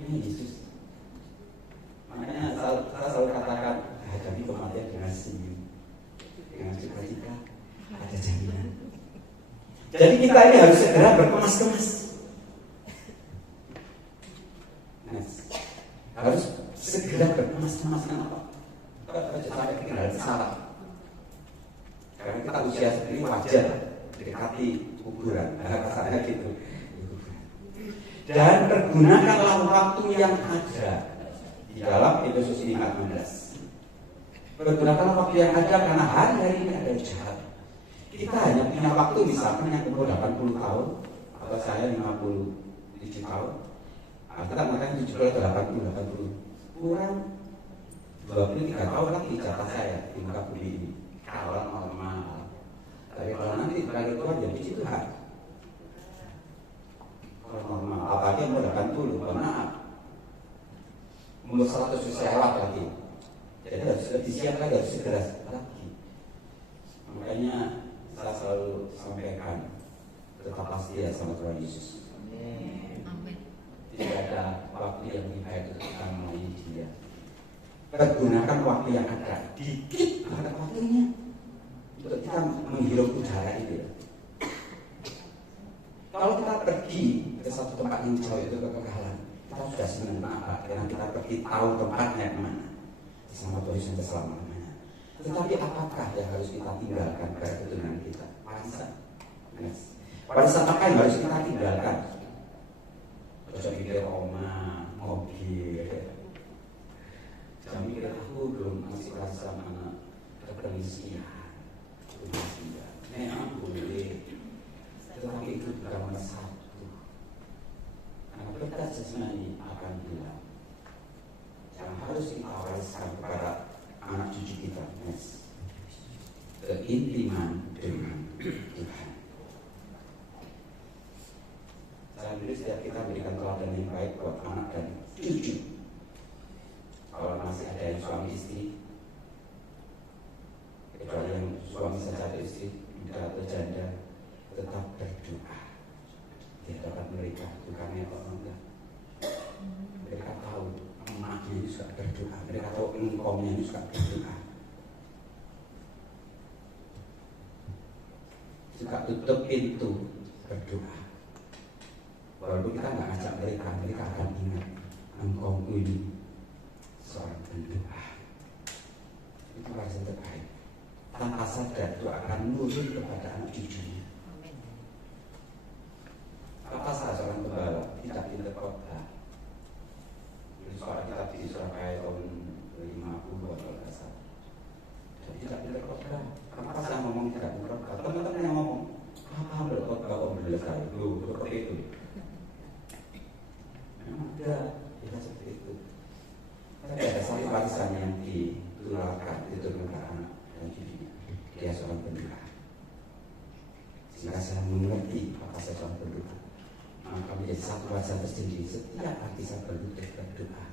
Ini Yesus. Makanya saya selalu katakan, hadapi kematian dengan senyum, dengan sukacita, ada jaminan. Jadi kita ini harus segera berkemas-kemas. Harus segera berkemas-kemas. Kenapa? Sampai tinggal salah. Karena kita usia seperti wajar dekati kuburan, kasarnya gitu. Dan pergunakanlah waktu yang ada di dalam Efesus 5:16. Pergunakanlah waktu yang ada karena hari ini ada jahat. Kita hanya punya waktu misalkan yang umur 80 tahun atau saya 57 tahun. Kita mengatakan 70-80 kurang 23 tahun lagi jatah saya di muka bumi ini. Kalau normal. Tapi kalau nanti berakhir Tuhan ya puji Tuhan. Kalau normal, apalagi umur 80, maaf. Umur 100 sudah lewat lagi. Jadi harus disiapkan, harus segera lagi. Makanya saya selalu sampaikan tetaplah setia sama Tuhan Yesus. Tidak ada waktu yang lebih baik untuk kita melayani Dia. Pergunakan waktu yang ada, dikit banget waktunya untuk kita menghirup udara itu. Kalau kita pergi ke satu tempat yang jauh itu kekekalan, kita sudah senang apa? Karena kita pergi tahu tempatnya kemana. Selamat Tuhan sampai selama-lamanya. Tetapi apakah yang harus kita tinggalkan dari keturunan kita? Pada saat apa yang harus kita tinggalkan? Jangan mikir rumah, mobil. Jangan mikir aku belum masih rasa mana keperluan. berteman dengan Tuhan. Saya dulu setiap kita berikan teladan yang baik buat anak dan cucu. Kalau masih ada yang suami istri, kecuali yang suami saja ada istri, muda atau janda, tetap berdoa di hadapan mereka, bukannya orang enggak. Mereka tahu emaknya ini suka berdoa, mereka tahu engkongnya ini suka berdoa. Suka tutup pintu berdoa. Walaupun kita nggak ngajak mereka, mereka akan ingat engkong ini seorang pendoa. Itu warisan terbaik. Tanpa sadar itu akan nurun kepada anak cucunya. Apa salah seorang pembalap tidak pintar kota? Soal kita di Surabaya tahun 50 kalau nggak salah. Jadi tidak pintar kota. Kenapa saya ngomong tidak pintar kota? Teman-teman yang ngomong, apa pintar kota om selesai? Lu seperti itu. Memang tidak seperti itu. Tapi ada satu warisan yang ditularkan, diturunkan anak dan cucunya. Dia seorang pendoa. Sehingga saya mengerti apa saya seorang pendoa. Maka menjadi satu warisan tersendiri. Setiap hati saya berdoa.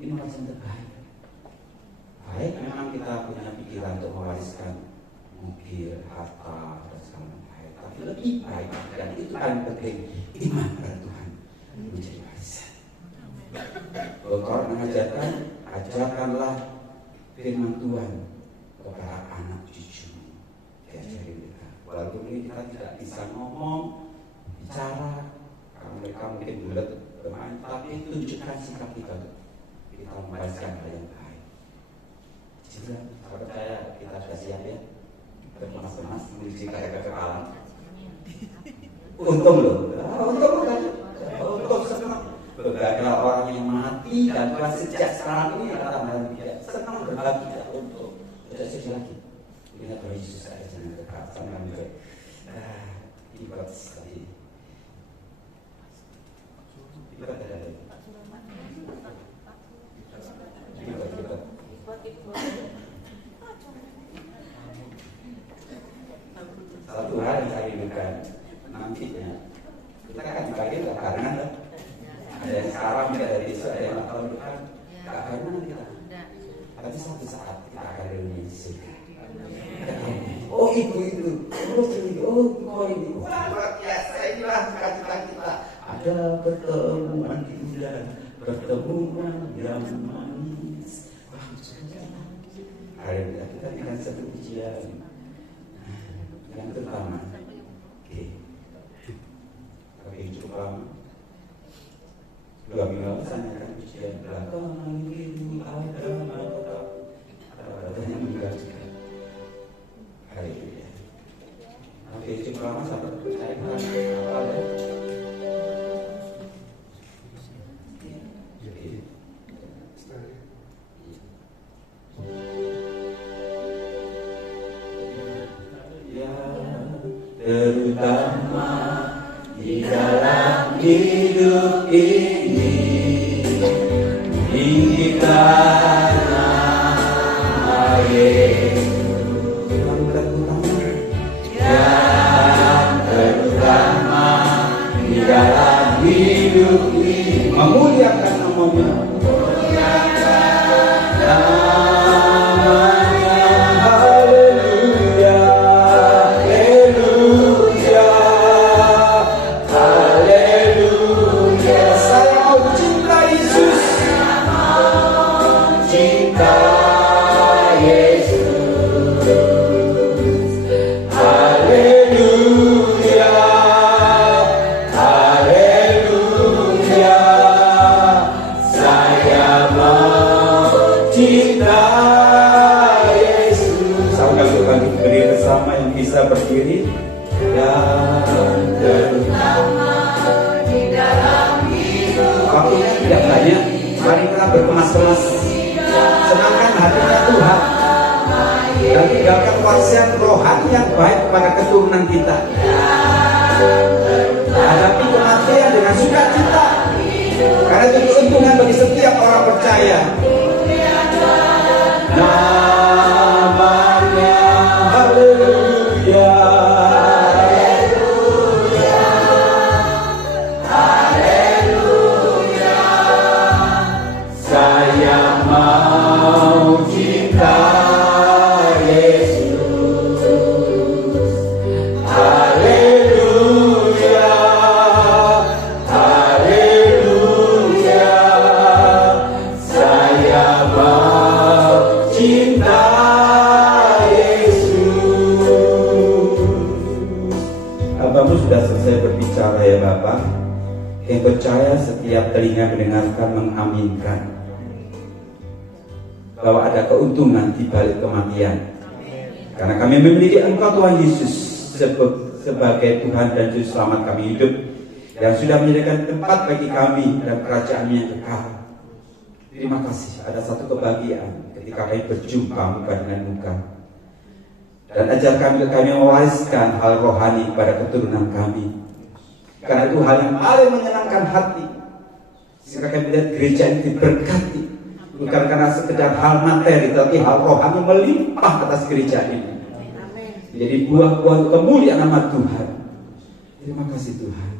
Ini warisan terbaik. Baik, memang kita punya pikiran untuk mewariskan mobil, harta, dan segala macam. Tapi lebih baik dan itu paling penting iman pada Tuhan menjadi warisan. Engkau mengajarkan, ajarkanlah firman Tuhan kepada anak cucumu. Diajari mereka. Walaupun kita tidak bisa ngomong, bicara, karena mereka mungkin bulat bermain, tapi tunjukkan sikap kita mewariskan hal yang baik. Juga, sahabat saya, kita sudah siap ya, berkemas-kemas menuju ke alam. Untung loh, untung senang. Beberapa orang yang mati dan Tuhan sejak sekarang ini kata dia senang berbagi dan untung. Tidak sedih lagi. Ingat bahwa Yesus ada jangan dekat sama mereka. Ibarat tadi. Ibarat ada. Ibarat. Satu hal yang saya inginkan nantinya kita akan dibagi ke karangan lah. Ada yang sekarang, ada dari besok, ada yang tahun depan. Gak karangan kita. Tapi suatu saat kita akan reuni di surga. Oh itu, oh kau ini, wah luar biasa, inilah cita-cita kita. Ada pertemuan indah, pertemuan yang manis. Wah, hari ini kita akan satu ujian. Yang pertama, tapi cukup lama. 2 minggu saya akan ujian belakangan itu ada yang meninggal juga. Hari ini, tapi cukup lama sampai percaya apa ada. Terutama di dalam hidup ini, tinggikan nama Yesus. Yang terutama di dalam hidup ini, memuliakan nama-Nya. Berdiri dan terutama di dalam hidup. Waktunya tidak banyak, mari kita berkemas-kemas, senangkan hatinya Tuhan dan tinggalkan warisan rohani yang baik kepada keturunan kita. Hadapi kematian dengan sukacita, karena itu keuntungan bagi setiap orang percaya. Namanya berbicara ya Bapak, yang percaya setiap telinga mendengarkan mengaminkan bahwa ada keuntungan di balik kematian. Karena kami memiliki Engkau Tuhan Yesus sebagai Tuhan dan Juru Selamat kami hidup, yang sudah menyediakan tempat bagi kami dan kerajaan yang kekal. Terima kasih, ada satu kebahagiaan ketika kami berjumpa muka dengan muka. Dan ajar kami mewariskan hal rohani kepada keturunan kami. Karena itu hal yang paling menyenangkan hati. Sehingga kami melihat gereja ini diberkati. Bukan karena sekedar hal materi, tapi hal rohani melimpah atas gereja ini. Jadi buah-buah kemuliaan nama Tuhan. Terima kasih Tuhan.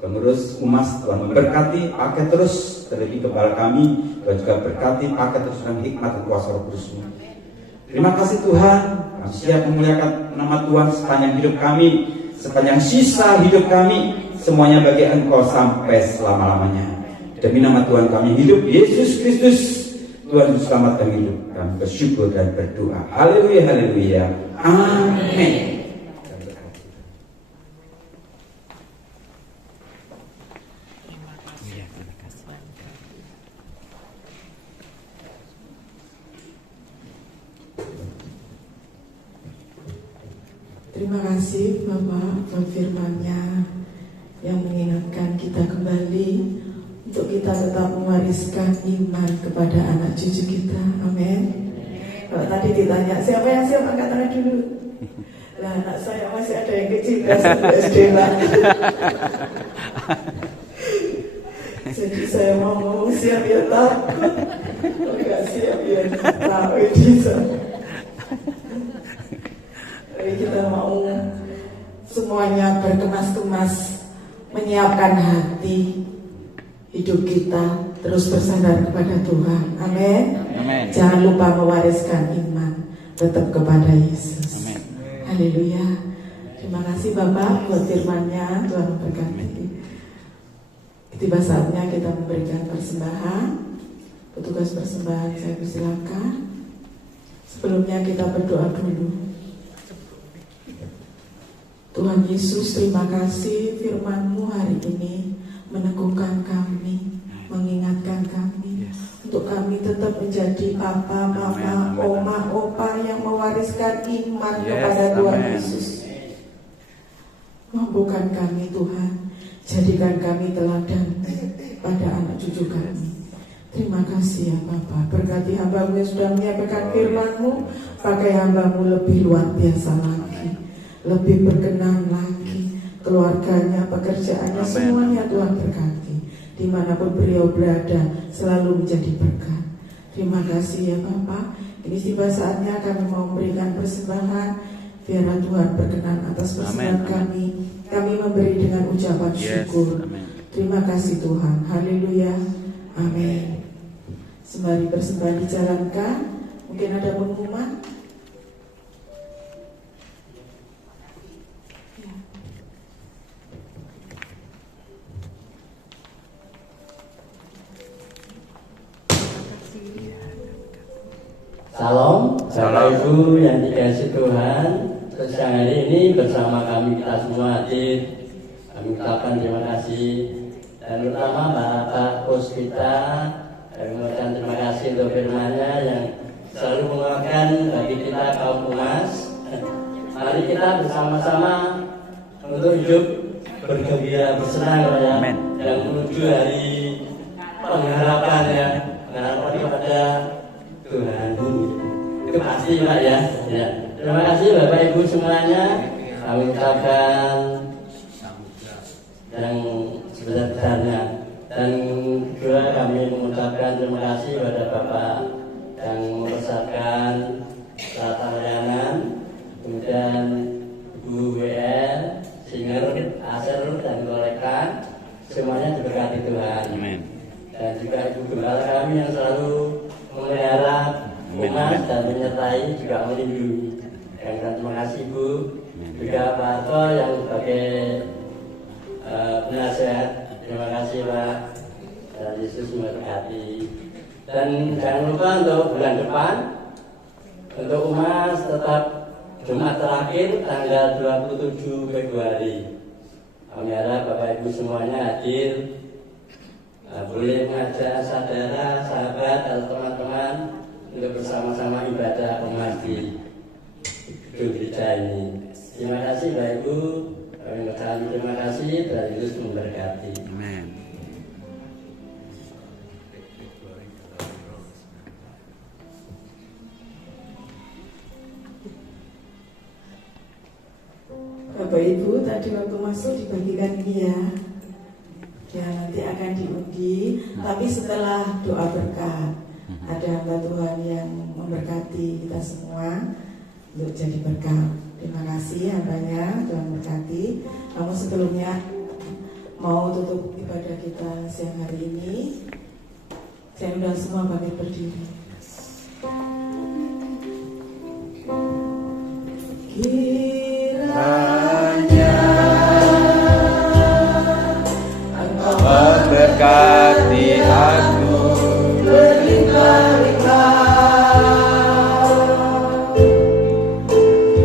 Pengurus UMAS, Tuhan memberkati, pakai terus terlebih kepala kami, Tuhan juga berkati, pakai terus dengan hikmat dan kuasa Roh Kudus-Mu. Terima kasih Tuhan, kami siap memuliakan nama Tuhan sepanjang hidup kami, sepanjang sisa hidup kami, semuanya bagi Engkau sampai selama-lamanya. Demi nama Tuhan kami hidup, Yesus Kristus, Tuhan Selamat kami hidup. Kami bersyukur dan berdoa. Haleluya, haleluya. Amin. Terima kasih Bapak buat firman-Nya yang mengingatkan kita kembali untuk kita tetap mewariskan iman kepada anak cucu kita. Amin. Kalau tadi ditanya siapa yang siap, angkat tangan dulu. Lah anak saya masih ada yang kecil ya, SD lah. Jadi saya mau ngomong siap ya takut, kalau nggak siap ya tahu itu. Jadi kita mau semuanya berkemas-kemas menyiapkan hati hidup kita terus bersandar kepada Tuhan. Amin. Jangan lupa mewariskan iman tetap kepada Yesus. Haleluya. Terima kasih Bapak buat firman-Nya. Tuhan memberkati. Tiba saatnya kita memberikan persembahan. Petugas persembahan saya persilakan. Sebelumnya kita berdoa dulu. Tuhan Yesus, terima kasih firman-Mu hari ini meneguhkan kami, mengingatkan kami untuk kami tetap menjadi papa, mama, oma, opa yang mewariskan iman kepada Tuhan Yesus. Mampukan kami Tuhan, jadikan kami teladan pada anak cucu kami. Terima kasih ya Bapa, berkati hamba-Mu yang sudah menyampaikan firman-Mu, pakai hamba-Mu lebih luar biasa lagi, lebih berkenan lagi, keluarganya, pekerjaannya, semuanya Tuhan berkati. Dimanapun beliau berada, selalu menjadi berkat. Terima kasih ya Bapak. Ini tiba saatnya kami mau memberikan persembahan. Biarlah Tuhan berkenan atas persembahan kami. Kami memberi dengan ucapan syukur. Terima kasih Tuhan. Haleluya. Amin. Sembari persembahan dijalankan, mungkin ada pengumuman. Salam, Bapak Ibu yang dikasihi Tuhan. Terus hari ini bersama kami kita semua hadir. Kami ucapkan terima kasih, dan terutama Bapak Pus kita. Kami mengucapkan terima kasih untuk firman-Nya yang selalu menguatkan bagi kita kaum UMAS. Mari kita bersama-sama untuk hidup bergembira, bersenang ya, yang menuju hari pengharapan ya, pengharapan kepada Tuhan. Itu pasti Pak ya. Terima kasih Bapak Ibu semuanya. Kami ucapkan yang sebesar-besarnya. Dan juga kami mengucapkan terima kasih kepada Bapak yang membesarkan tata layanan, kemudian Ibu WL, Singer, Aser, dan Kolekan. Semuanya diberkati Tuhan. Dan juga Ibu Gembala kami yang selalu memelihara umat dan menyertai, juga melindungi. Dan terima kasih Bu. Juga Pak Harto yang sebagai penasihat. Terima kasih Pak. Dan Yesus memberkati. Dan jangan lupa untuk bulan depan, untuk umat tetap Jumat terakhir tanggal 27 Februari. Kami harap Bapak Ibu semuanya hadir. Boleh mengajak saudara, sahabat, atau teman-teman untuk bersama-sama ibadah pemati gedung gereja ini. Terima kasih Bapak Ibu. Kami mengucapkan terima kasih. Tuhan Yesus memberkati. Amin. Bapak Ibu, tadi waktu masuk dibagikan dia nanti akan diundi, tapi setelah doa berkat ada hamba Tuhan yang memberkati kita semua untuk jadi berkat. Terima kasih hambanya, Tuhan berkati. Namun sebelumnya mau tutup ibadah kita siang hari ini, saya undang semua bangkit berdiri. Memberkati aku berlimpah-limpah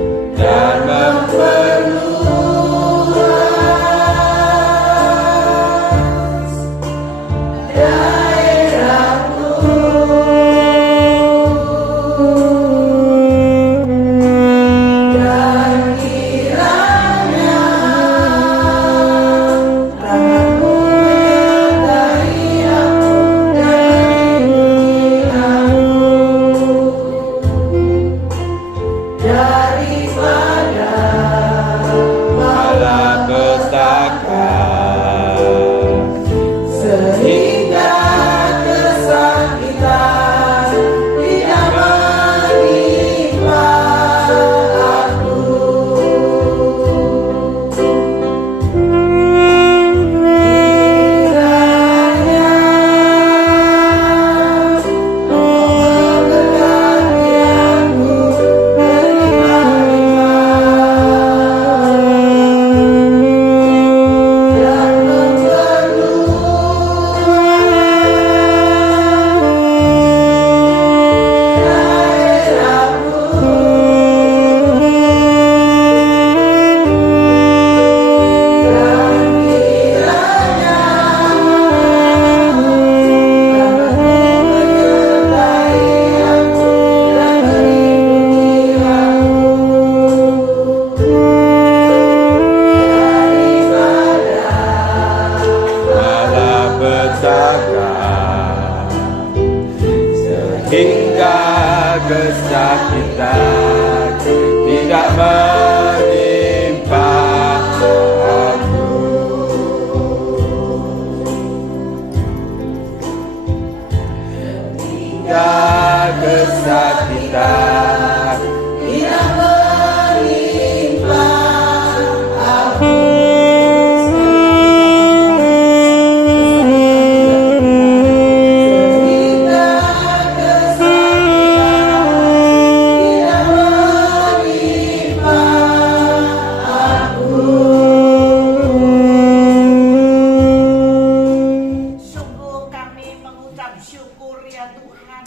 dan memperluas daerahmu, dan kiranya tanganmu sehingga kesakitan tidak menimpa aku. Kiranya memberkati aku sehingga kesakitan tidak menimpa aku. Sehingga kesakitan tidak menimpa aku.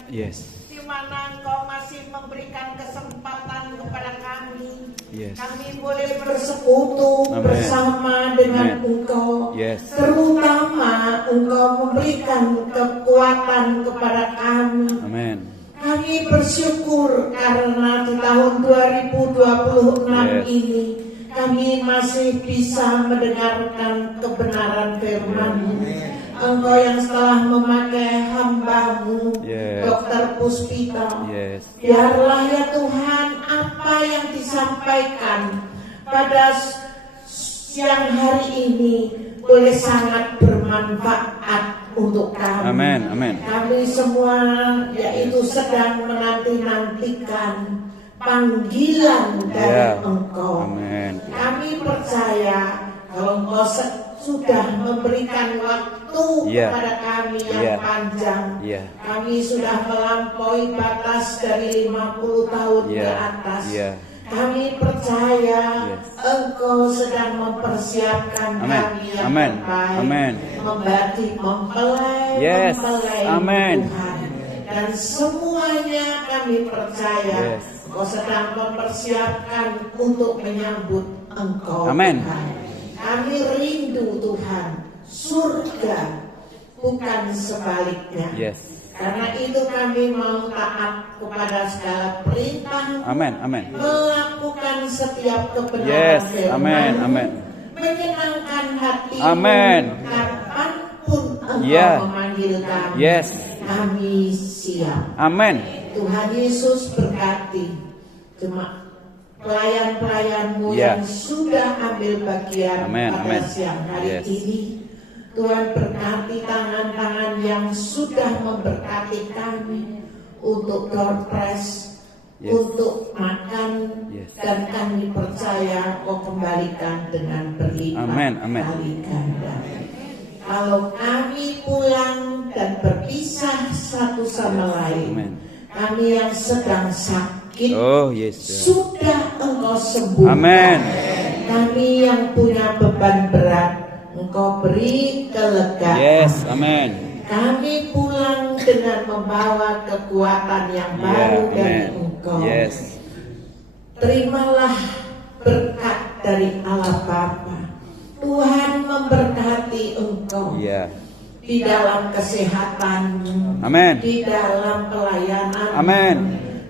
Yes. Di mana Engkau masih memberikan kesempatan kepada kami. Yes. Kami boleh bersekutu Amen. bersama dengan Amen. Engkau. Yes. Terutama Engkau memberikan kekuatan kepada kami. Amin. Kami bersyukur karena di tahun 2026 Yes. ini kami masih bisa mendengarkan kebenaran firman-Mu. Engkau yang telah memakai hamba-Mu, Yes. Dr. Puspita. Yes. Biarlah ya Tuhan, apa yang disampaikan pada siang hari ini boleh sangat bermanfaat untuk kami. Amin. Amin. Kami semua yaitu sedang menanti-nantikan panggilan dari Engkau. Amin. Kami percaya kalau Engkau sudah memberikan waktu kepada kami yang panjang. Kami sudah melampaui batas dari 50 tahun ke atas. Kami percaya Engkau sedang mempersiapkan kami yang terbaik, mempelai Tuhan. Dan semuanya kami percaya Engkau sedang mempersiapkan untuk menyambut Engkau. Amin. Tuhan. Kami rindu Tuhan, surga, bukan sebaliknya. Yes. Karena itu kami mau taat kepada segala perintah, Amin, amin. melakukan setiap kebenaran Yes, firman, amin, amin. menyenangkan hati, Amin. kapanpun Engkau Yeah. memanggil kami, Yes. kami siap. Amin. Tuhan Yesus berkati cuma pelayan-pelayan-Mu Yeah. yang sudah ambil bagian Amin, pada amin. siang hari Yes. ini. Tuhan berkati tangan-tangan yang sudah memberkati kami untuk door press, Yes. untuk makan, Yes. dan kami percaya Kau kembalikan dengan berlipat Amin, amin. kali ganda. Kalau kami pulang dan berpisah satu sama lain, Amin. kami yang sedang sakit, Oh, yes. sudah Engkau sembuhkan. Amin. Kami yang punya beban berat, Engkau beri kelegaan. Yes, amin. Kami pulang dengan membawa kekuatan yang baru Yeah, dari amin. Engkau. Yes. Terimalah berkat dari Allah Bapa. Tuhan memberkati Engkau Iya. di dalam kesehatan-Mu, Amin. di dalam pelayanan, Amin.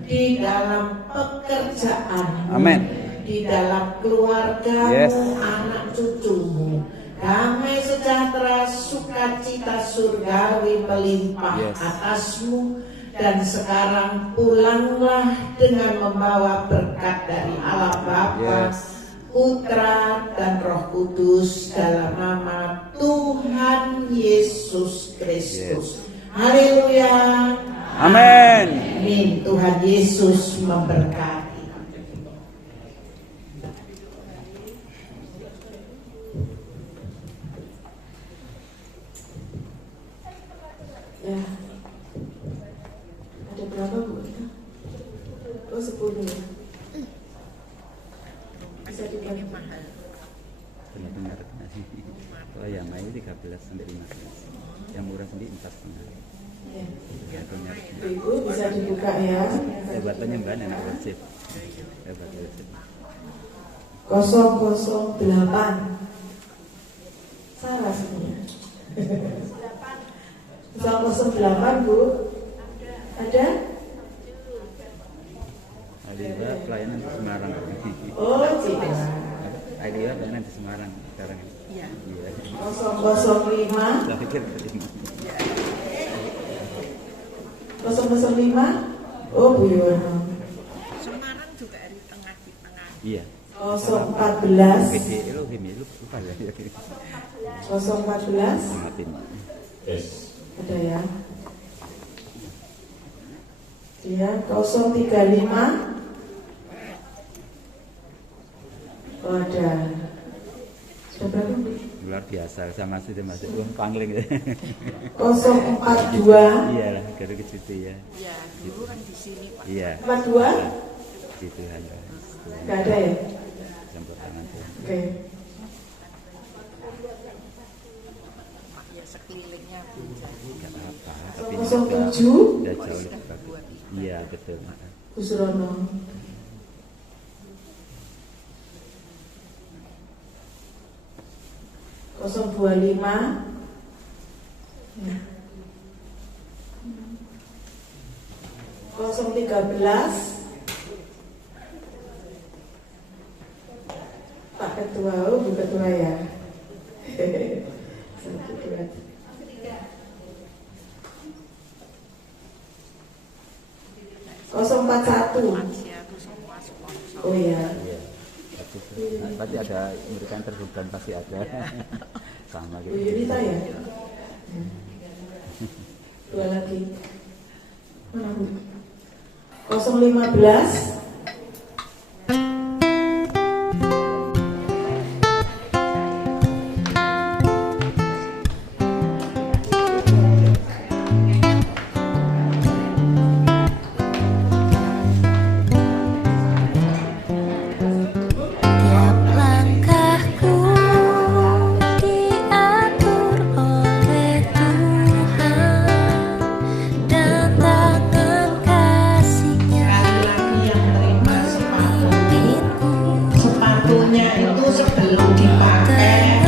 di dalam pekerjaan, Amin. di dalam keluarga, Yes. anak cucumu. Damai sejahtera, sukacita surgawi melimpah Yes. atasmu. Dan sekarang pulanglah dengan membawa berkat dari Allah Bapa, Yes. Putra dan Roh Kudus dalam nama Tuhan Yesus Kristus. Haleluya. Amin. Amin. Tuhan Yesus memberkati. Ya. Ada berapa, Bu? Oh, 10 ya. Bisa dibagi. Benar-benar. Kalau yang lain 13 sampai 15. Yang murah sendiri 4,5. Ya. Ya, benar. Ibu bisa dibuka ya. Hebatnya Mbak anak wajib. Hebat wajib. 008. Salah sebenarnya. 008, Bu. Ada? Alira pelayanan di Semarang. Oh, tidak. Alira pelayanan di Semarang sekarang ini. Iya. 005. Saya pikir tadi. 005. Oh, Bu Yono. Semarang juga di tengah. Iya. 014. PDE lo gini lu lupa ya. 014. Ingatin. Ada ya. Ya, 035. Oh, ada. Sudah berapa, Bu? Luar biasa, saya masih pangling. 042. Iya lah, gara ke situ ya. Ya, dulu kan di sini Pak. Iya. 42. Gitu hanya. Gak ada ya? Campur tangan tuh. Oke. Ya sekelilingnya Enggak apa-apa, tapi 007. udah jauh lebih bagus. Iya, betul. Gus Rono. Kosong 25. Ya. 013. Pak Ketua, oh Bu Ketua ya. 1, 2, 041. Oh ya. Iya. Pasti ada memberikan terbukaan pasti ada. Sama Bu gitu. Yunita ya. Dua lagi. Mana Bu? 015. Tiap langkahku diatur oleh Tuhan dan tangan kasih-Nya laki-laki yang terima sepatu. memimpinku. Sepatunya itu sebelum dipakai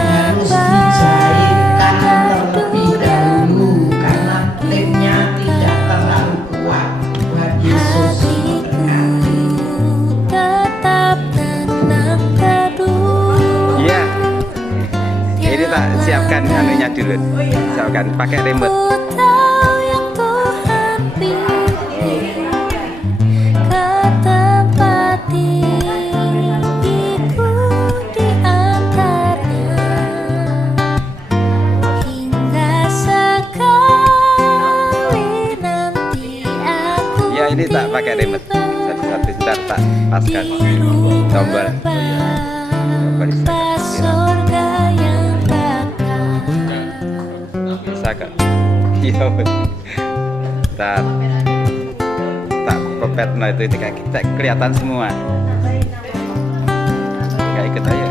tak siapkan anunya dulu. Siapkan pakai remote. Ku tahu yang Tuhan pilih ke tempat tinggiku di antaranya, hingga sekali nanti aku Ya ini tak pakai remote. Satu-satu ntar tak paskan tombol. pas surga yang bakal. Bisa kak? Iya betul. Tak kopet, nah itu kayak kita kelihatan semua. Nggak ikut aja.